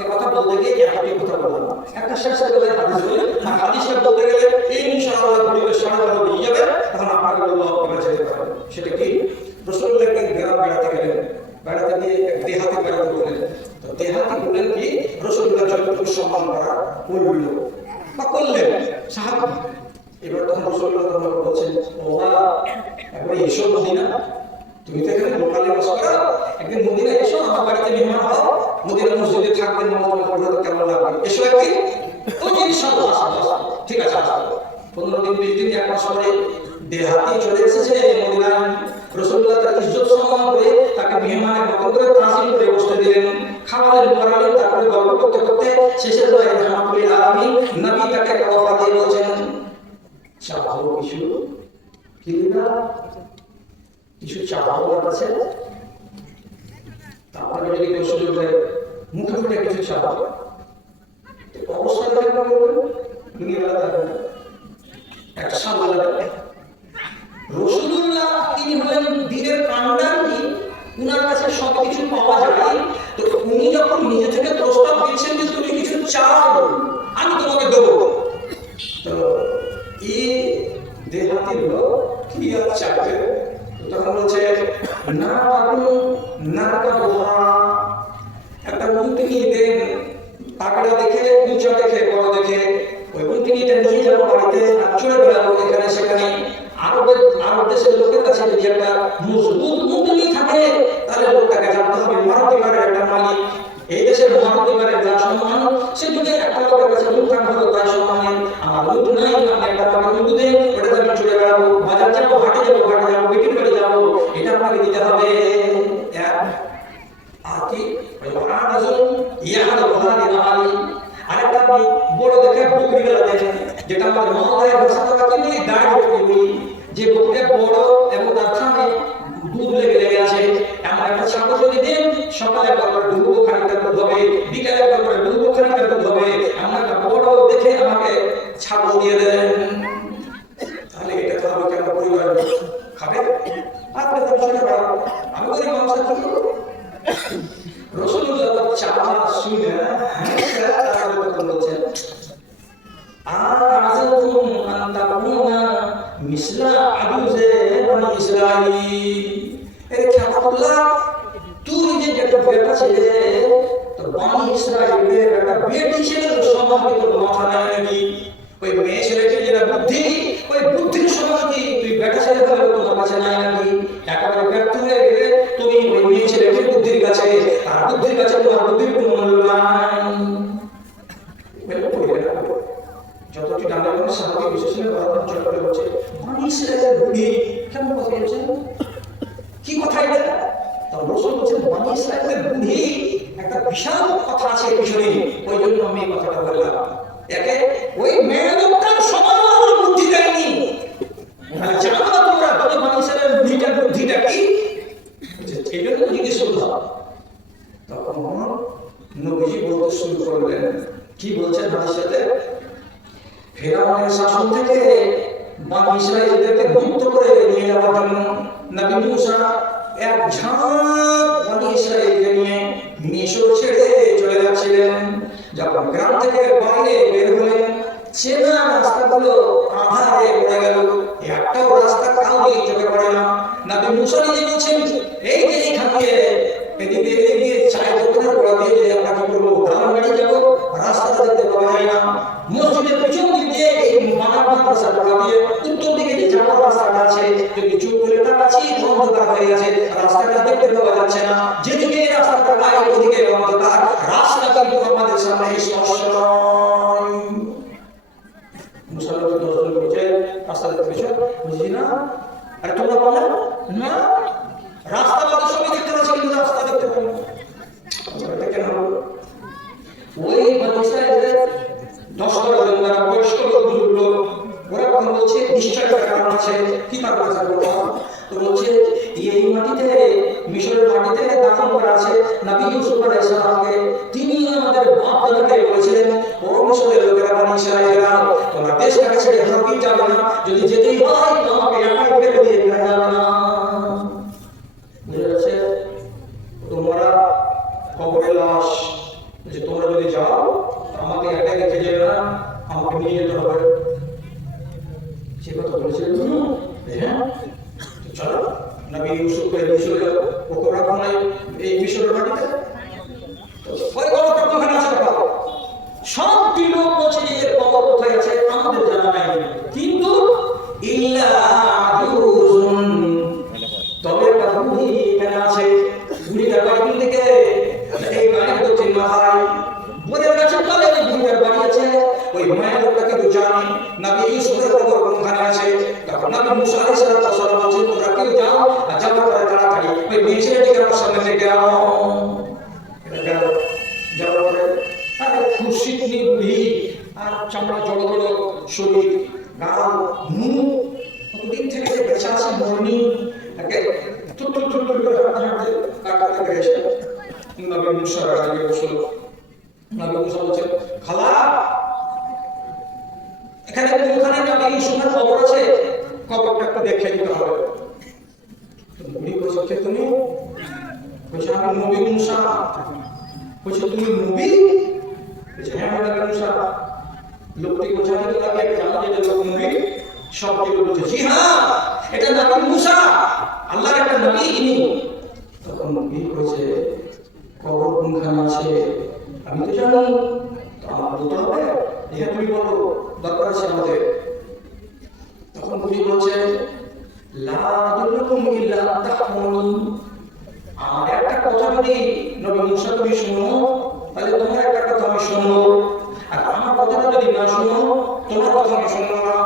এই কথা বলতে গিয়ে এই কথা বললাম একটা শেষ করে হাদিস বলে আর হাদিসটা বলতে গেলে ইনশাআল্লাহ পরিবেশ সারা হয়ে যাবে তখন আপনাকে বলবো আপনারা যেতে পারবেন সেটা কি রাসূলুল্লাহ গ্রাম বেড়াতে গেলেন বেড়াতে গিয়ে দেহাতি বেড়াতে গেলেন তো দেহাতি বলেন কি রাসূলুল্লাহ যতটুকু সম্মান করা করল বা করলেন সাহাবী এবার তখন রাসূলুল্লাহ বলছেন ওয়া একবার এসো মদিনা তুমি তো এখানে লোকালে বাস করো একদিন মদিনা এসো আমার বাড়িতে মেহমান হও মদিনা মসজিদে থাকবেন নামাজ পড়তে তো কেমন লাগবে এসো একদিন তো ইনশাআল্লাহ ঠিক আছে আসবো 15 দিন 20 দিন এক মাস পরে দেহাতি চলে এসেছে মদিনায় রাসূলুল্লাহ তার ইজ্জত সম্মান করে তাকে মেহমানের মতো করে তাসিল করে বসতে দিলেন খাবারের পরালেন তারপরে গল্প করতে করতে শেষে তো রাহমাতুল আলামিন নবী তাকে একটা কথা দিয়ে বলেন চাও কিছু কি না কিছু চাওয়ার আছে তারপরে যদি কেউ সুযোগ দেয় মুখে মুখে কিছু চাওয়া অবস্থা দেখে না বলবেন দুনিয়া একটা সামনে রাসূলুল্লাহ তিনি হলেন দিনের কান্ডারি উনার কাছে সবকিছু পাওয়া যায় তো উনি যখন নিজে থেকে প্রস্তাব দিয়েছেন যে তুমি কিছু চাও আমি তোমাকে দেবো তো এই দেহাতি লোক কি আর চাইবে তখন বলছে না আপনি না কাবুহা একটা উন্তিনি দেন পাকড়া দেখে উঁচা দেখে বড় দেখে ওই উন্তিনিটা নিয়ে যাবো বাড়িতে আর চলে বেড়াবো এখানে সেখানে আরব দেশের লোকের কাছে যদি একটা মজবুত উন্তিনি থাকে তাহলে লোকটাকে জানতে হবে মারুতিবারের একটা মালিক এই দেশের মারুতিবারের যা সম্মান সে যদি একটা লোকের কাছে লুকান হলো তাই সম্মানের আমার লুট নাই আমি একটা টাকা লুট দেন ওটা আমি চলে বেড়াবো বাজার যাবো হাটে যাবো বিক্রি করে যাবো এটা আপনাকে দিতে হবে আর কি আরেকটা বড় দেখে বকরি গলা দেখেন যেটা আমাদের মহালয়ের ভাষা কথা বলি দাঁড় বকরি বলি যে বকরিটা বড় এবং তার সামনে দুধ লেগে আছে এমন একটা ছাগল যদি দেন সকালে একবার দুধ খানিকটা দুধ হবে বিকালে একবার দুধ খানিকটা দুধ হবে এমন একটা বড় দেখে আমাকে ছাগল দিয়ে দেন তাহলে এটা তো আমাকে একটা পরিবার খাবে আপনি তো শুনে বেড়াবো আমি করি মানুষ রাসূলুল্লাহ চাওয়া শুনে বলছেন আযাতুম আন তাকুনা মিসলা আজুজে বনি ইসরাঈল এই আব্দুল্লাহ তুই যে একটা বেটা ছেলে তো বনি ইসরাঈলের একটা বেটি ছেলে তো সম্মানিত মাথা নাই নাকি ওই মেয়ে ছেলেকে যেটা বুদ্ধি ওই বুদ্ধির সমাধি তুই বেটা ছেলে হলে তোমার কাছে নাই নাকি একেবারে ব্যর্থ হয়ে গেলে তুমি ওই মেয়ে ছেলেকে বুদ্ধির কাছে আর বুদ্ধির কাছে তোমার বুদ্ধির কোনো মূল্য নাই যতটি ডান্ডা করে সাহায্য বিশেষ করে চলে করে বলছে মানুষ বুদ্ধি কেমন কথা বলছে কি কথা এটা তার রাসূল বলছেন মানুষ বুদ্ধি একটা বিশাল কথা আছে পিছনে ওই জন্য আমি এই কথাটা বললাম একে ওই মেয়ে লোকটার সমান বুদ্ধি দেয়নি জানো তোমরা বনী ইসরাঈলদেরকে মুক্ত করে নিয়ে যাওয়ার জন্য নবী মুসা এক ঝাঁক বনী ইসরাঈলকে নিয়ে মিশর ছেড়ে চলে যাচ্ছিলেন। যখন গ্রাম থেকে বাইরে বের হলেন, চেনা রাস্তাগুলো আঁধারে পড়ে গেল, একটাও রাস্তা কাউকে চোখে পড়ে না। নবী মুসা নিজে বলছেন, এই যে এখানে এদিকে এদিকে চায় দোকানের পড়া দিয়ে যে আমরা কি করবো, গ্রাম বাড়ি যাবো, রাস্তাটা দেখতে পাওয়া যায় না। মসজিদের পিছন দিক দিয়ে এই মানব মাদ্রাসা পড়া দিয়ে উত্তর দিকে যে যাওয়ার রাস্তাটা আছে, যদি চুপ করে তাকাচ্ছি অন্ধকার হয়ে গেছে, রাস্তাটা দেখতে পাওয়া যাচ্ছে না। যেদিকে এই রাস্তাটা নাই ওদিকে অন্ধকার, রাস্তা কিন্তু আমাদের সামনে স্পষ্ট নয়। মুসলমান দর্শন করছে, রাস্তা দেখতে পেয়েছ, বুঝি না? আরে তোমরা বলো না, রাস্তা আমাদের সবই দেখতে পাচ্ছি, কিন্তু রাস্তা দেখতে পাই না। কেন হলো? ওই মানুষের 10-12 জন যারা বয়স্ক বুজুর্গ, ওরা কথা বলছে নিশ্চয়ই কারণ আছে। কি কারণ আছে বলবো? তো বলছে এই মাটিতে, মিশরের মাটিতে দাফন করা আছে নবী ইউসুফ আলাইহিস সালামকে। তিনি আমাদের বাপ দাদাকে বলেছিলেন, ও মিশরের লোকেরা, বনী ইসরাঈলেরা, তোমরা দেশটাকে ছেড়ে হাঁপিয়ে যাবে না, যদি যেতেই হয় তোমাকে একা ফেলে দিয়ে যাবে না। বুঝে যাচ্ছে? তোমরা কবরের লাশ, যে তোমরা যদি যাও আমাকে একা রেখে যাবে না, আমাকে নিয়ে যেতে হবে। সে কথা বলেছিলেন, হ্যাঁ চলো নবী ইউসুফকে মিশরে গেল, ওকে রাখা নাই এই মিশরের মাটিতে। ওই কবরটা কোথায় আছে? সবটি লোক বলছে যে এর কবর কোথায় আছে আমাদের জানা নাই, কিন্তু ইল্লা আজুজুন, তবে একটা বুড়ি এখানে আছে। বুড়িটা বাড়ি থেকে এই বাড়ির দক্ষিণ মাথায় বোঝা গেছে, তবে যে বুড়িটার বাড়ি আছে ওই মায়ের লোকটা কিন্তু জানি নবী ইউসুফের কবর কোনখানে আছে। তখন নবী মুসা আলাইহিস সালাম বলছেন, তোমরা কেউ যাও আর যাওয়ার পরে তাড়াতাড়ি ওই মেয়ে ছেলেটিকে আমার সামনে থেকে আনো। যাওয়ার পরে খুশি বুড়ি আর চামড়া জড়ো জড়ো শরীর, গাল মুখ, কতদিন থেকে বেঁচে আছে মরনি, তাকে থুর করে হাঁটতে কাটাতে গেছে। নবী মুসা আগে বসল। নবী মুসা বলছেন, খালা এখানে কোনখানে নবী ইউসুফের কবর আছে, কবরটা একটু দেখে দিতে হবে। বুড়ি বলছে, কে তুমি? বলছে, আমি নবী মুসা। বলছে, তুমি নবী? বলছে, হ্যাঁ আমি নবী মুসা। লোকটি বলছে, আমি তো তাকে জানা যে লোক নবী। সব কেউ বলছে, জি হ্যাঁ এটা নবী মুসা, আল্লাহর একটা নবী ইনি। তখন নবী বলছে, কবর কোনখানে আছে আমি তো জানি, তো আমার বলতে হবে, হ্যাঁ তুমি বলো, দরকার আছে আমাদের। তখন বুড়ি বলছে, লা আদুল্লুকুম ইল্লা তাহমুন, আমার একটা কথা যদি নবী মুসা তুমি শুনো, তাহলে তোমার একটা কথা আমি শুনবো, আর আমার কথাটা যদি না শুনো তোমার কথা আমি শুনবো না।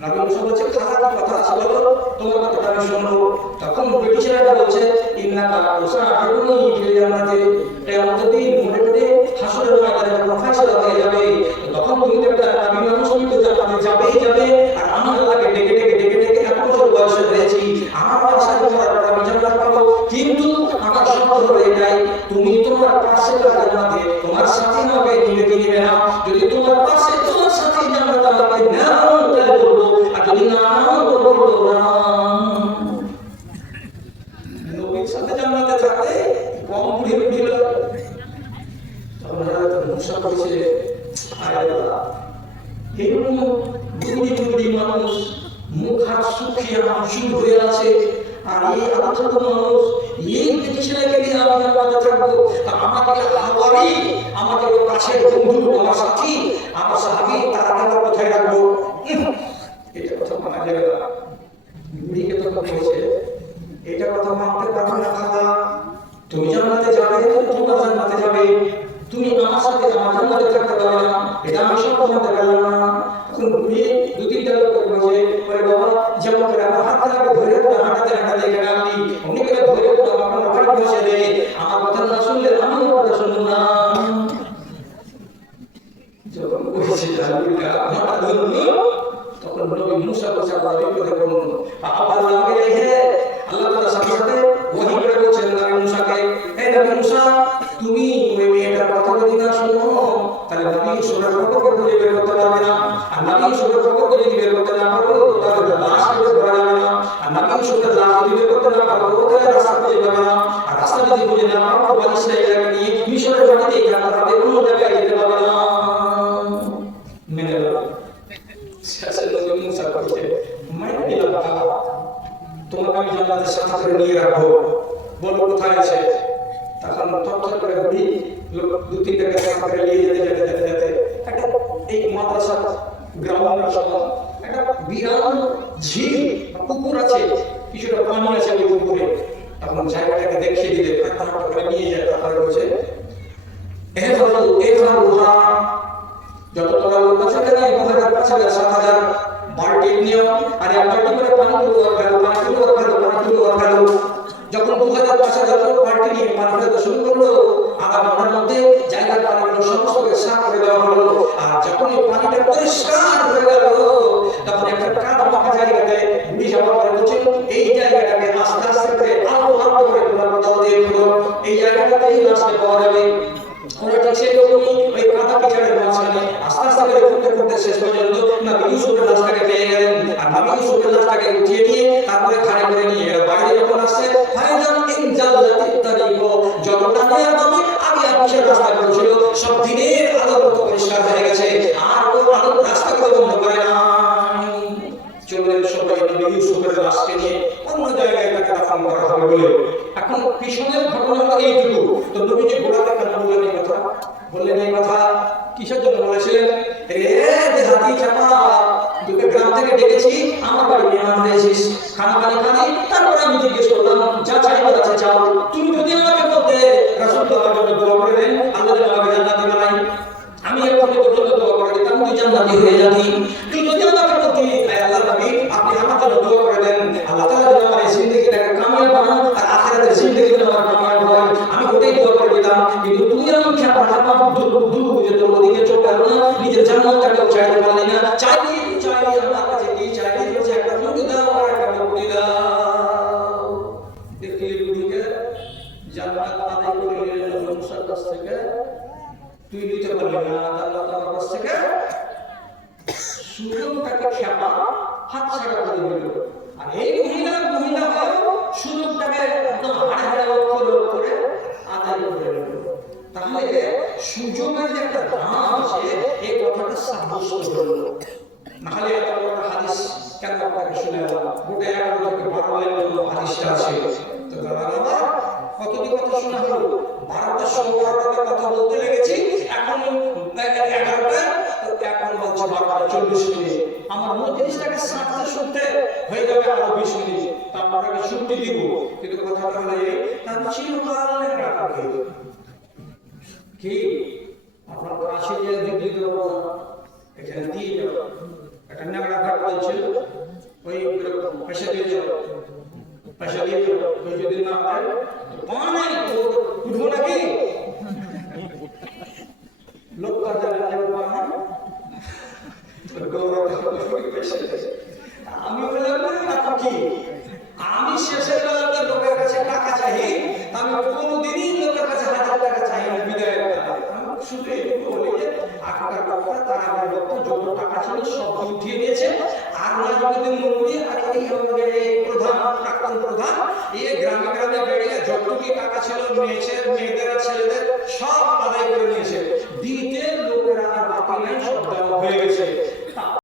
নবী মুসা বলছে, খারাপ কথা আছে বলো, তোমার কথাটা আমি শুনবো। তখন ব্রিটিশরা বলছে, ইন্নাকা তুসাআদুনি ফিল জান্নাতি, কিয়ামতের দিন মনে করে হাসরের ময়দানে যখন ফায়সালা হয়ে যাবে, তখন তুমি একটা নবী মানুষ, তুমি তো জান্নাতে যাবেই যাবে। আর আমি আল্লাহকে ডেকে ডেকে ডেকে ডেকে এত বছর বয়সে হয়েছি, আমার আশা করার পর আমি জান্নাত পাবো, কিন্তু আমার শর্ত হলো এটাই, তুমি তোমার পাশে জান্নাতে তোমার সাথী হবে, নিবে না। যদি তোমার পাশে তোমার সাথী জান্নাত আমাকে নাও তাহলে বলবো, আর যদি না নাও তো বলবো না। নবীর সাথে জান্নাতে থাকতে কম বুড়ি বুড়ি লোক। তখন মুসা বলছে, আরে আল্লাহ, এরকম বুড়ি বুড়ি মানুষ, মুখ হাত শুকিয়ে শুরু হয়ে আছে, আর এই আলোচনা মানুষ, এই ব্রিটিশরাকে নিয়ে আমি জান্নাতে থাকবো, তা আমাকে হাওয়ারি, আমাকে কাছের বন্ধু, আমার সাথী, আমার সাহাবী, তারা আমার কোথায় রাখবো? এটা কথা মানা যাবে না। বুড়িকে তো বলছে, এটা কথা মানতে পারবে না খালা, তুমি জান্নাতে যাবে, তোমরা জান্নাতে যাবে, তুমি আমার সাথে আমার জান্নাতে থাকতে পারবে না, এটা আমি সব মানতে পারলাম না। তখন বুড়ি 2-3টা লোক বলছে, ওরে বাবা, যেমন করে আমার হাত ধরে ধরে হাঁটাতে হাঁটাতে এখানে আনলি, অনেক করে ধরে আমার ঘাট বসে দে, আমার কথা না শুনলে আমি কথা শুনবো না। যখন বলছে আমার ধরুন, তখন নবী মুসা বলছে, আল্লাহ বিপদে পড়ুন, আবার আমাকে রেখে আল্লাহ তাআলা সাথে সাথে ওহী করে বলছেন নবী মুসাকে, হে নবী মুসা, তুমি ওই মেয়েটার কথা যদি না শোনো, তাহলে নবী ইউসুফের খবরকে খুঁজে বের করতে পারবে না, আর নবী ইউসুফের খবরকে যদি বের করতে না পারো, শেষে নবী মুসা বলছে মাই দিলাম আল্লাহ, তোমাকে আমি জান্নাতের সাথে করে নিয়ে রাখবো, বলো কোথায় আছে। তখন থরথর করে ঘুরি, দু তিনটে সাথে করে নিয়ে যেতে যেতে যেতে যেতে একটা এই মাদ্রাসার গ্রামের সমান একটা বিরাট ঝিল পুকুর আছে, কিছুটা পানি আছে ওই পুকুরে। তখন জায়গাটাকে দেখিয়ে দিলে হাঁটা করে নিয়ে যায়। তারপরে বলছে যত টাকা লোক আছে তারা 1000 5000 7000 বাল্টি নিও, আর এক বাল্টি করে পানি তুলো ফেলো, পানি তুলো ফেলো, পানি তুলো ফেলো। যখন 2000 5000 লোক বাল্টি নিয়ে পানি ফেলতে শুরু করলো, আবার মনের মধ্যে জায়গার পানিগুলো সমস্তকে সাফ করে দেওয়া হলো। আর যখন এই পানিটা পরিষ্কার হয়ে গেল, তখন একটা কাদা মাখা জায়গাতে বিশাল করে বলছে এই জায়গাটাকে আস্তে আস্তে করে আলো আলো করে তোমরা বদল দিয়ে ফেলো, এই জায়গাটাতেই লাস্টে পাওয়া যাবে। ওরা ঠিক সেরকমই ওই কাদা পিছনের মাঝখানে আস্তে আস্তে করে করতে করতে শেষ পর্যন্ত নবী ইউসুফের লাশটাকে পেয়ে গেলেন। আর নবী ইউসুফের লাশটাকে উঠিয়ে নিয়ে তারপরে খাড়ি করে নিয়ে বাইরে যখন আসছে ফায়জান ইনজালাতিত তারিক, যতটা নেয়ার দামে আগে আপিসের রাস্তা করেছিল সব দিনের আলোর মতো পরিষ্কার হয়ে গেছে, আর ওই আলোর রাস্তাগুলো বন্ধ করে না। চললেন সবাই নবী ইউসুফের লাশকে নিয়ে অন্য জায়গায় তাকে দাফন করা হবে বলে। এখন পিছনের ঘটনা হলো এইটুকু। তো নবীজি গোড়াতে কেন বললেন এই কথা? বললেন এই কথা কিসের জন্য বলেছিলেন? রে দেহাতি চাপা, তোকে গ্রাম থেকে ডেকেছি, আমার বাড়ি মেহমান হয়েছিস, খানা পানি খানি, তারপরে আমি জিজ্ঞেস করলাম যা চাইবার আছে চাও। তুমি যদি আমাকে বলতে রাসূলুল্লাহ আমার জন্য দোয়া করে দেন, আল্লাহ যেন আমাকে জান্নাতি বানায়, আমি এক্ষুনি তোর জন্য দোয়া করে দিতাম, তুই জান্নাতি হয়ে যাবি। তুই যদি আমাকে বলতি আল্লাহ নবী আপনি আমার জন্য দোয়া করে দেন, আল্লাহ তাআলা যেন আমার এই জিন্দেগিটাকে কামিয়াব বানান আর আখিরাতের জিন্দেগি যেন আমার কামিয়াব হয়, আমি ওটাই দোয়া করে দিতাম। কিন্তু তুই এমন খেপা খেপা বুঝে তোর ওদিকে চোখ গেল না, নিজের জান্নাতটাকেও চাইতে পারলি না। চাইলি আল্লাহর কাছে কি চাইলি? হচ্ছে একটা মুক্তি দাও আর একটা মুক্তি দাও। দেখলি বুড়িকে জান্নাত আদায় করে নিলেন মুসার কাছ থেকে, তুই নিতে পারলি না আল্লাহ তাআলার কাছ থেকে। সুযোগটাকে খেপা হাত ছাড়া করে দিল। আর এই মহিলা হয় সুযোগটাকে একদম হাড়ে অক্ষর করে আদায় করে নিল। তাহলে সুযোগের যে একটা দাম আছে এই কথাটা সাব্যস্ত হলো। নাহলে এত বড় হাদিস কেন আপনাকে শুনে এলাম? গোটা 11 থেকে 12 লাইনের মতো হাদিসটা আছে। তো দাদা কতদিন কথা শোনা হলো? 12টা 16টা কথা বলতে লেগেছি, এখন 11টা, তো এখন বলছি 12টা 40 মিনিট। আমার মজলিসটাকে সাথে শুনতে হয়ে যাবে আরো 20 মিনিট, তারপরে আমি ছুটি দিব। কিন্তু কথাটা হলো এই, তার চিরকালের রাখবে কি আপনার কাছে যে দিতে পারবো এখানে দিয়ে যাবো। একটা নেগড়া ঘাট বলছিল, ওই পয়সা দিয়ে যাবো, পয়সা দিয়ে যাবো, ওই যদি না হয় পানে উঠবো নাকি লোক কাজে আমি বললাম কি আমি শেষের বেলাতে লোকের কাছে টাকা চাই, আমি কোনোদিনই লোকের কাছে 1000 টাকা চাই না বিদায়। শুধু এইটুকু বলি যে আকার কথা তার আমার যত টাকা ছিল সব উঠিয়ে দিয়েছে। আর নাজমুদ্দিন মুরমুরি আর এই আমাদের প্রধান প্রাক্তন প্রধান এই গ্রামে গ্রামে বেরিয়ে যতটুকু টাকা ছিল মেয়েদের ছেলেদের সব আদায় করে নিয়েছে। দিতে লোকেরা আর বাকি নাই, সব দেওয়া হয়ে গেছে।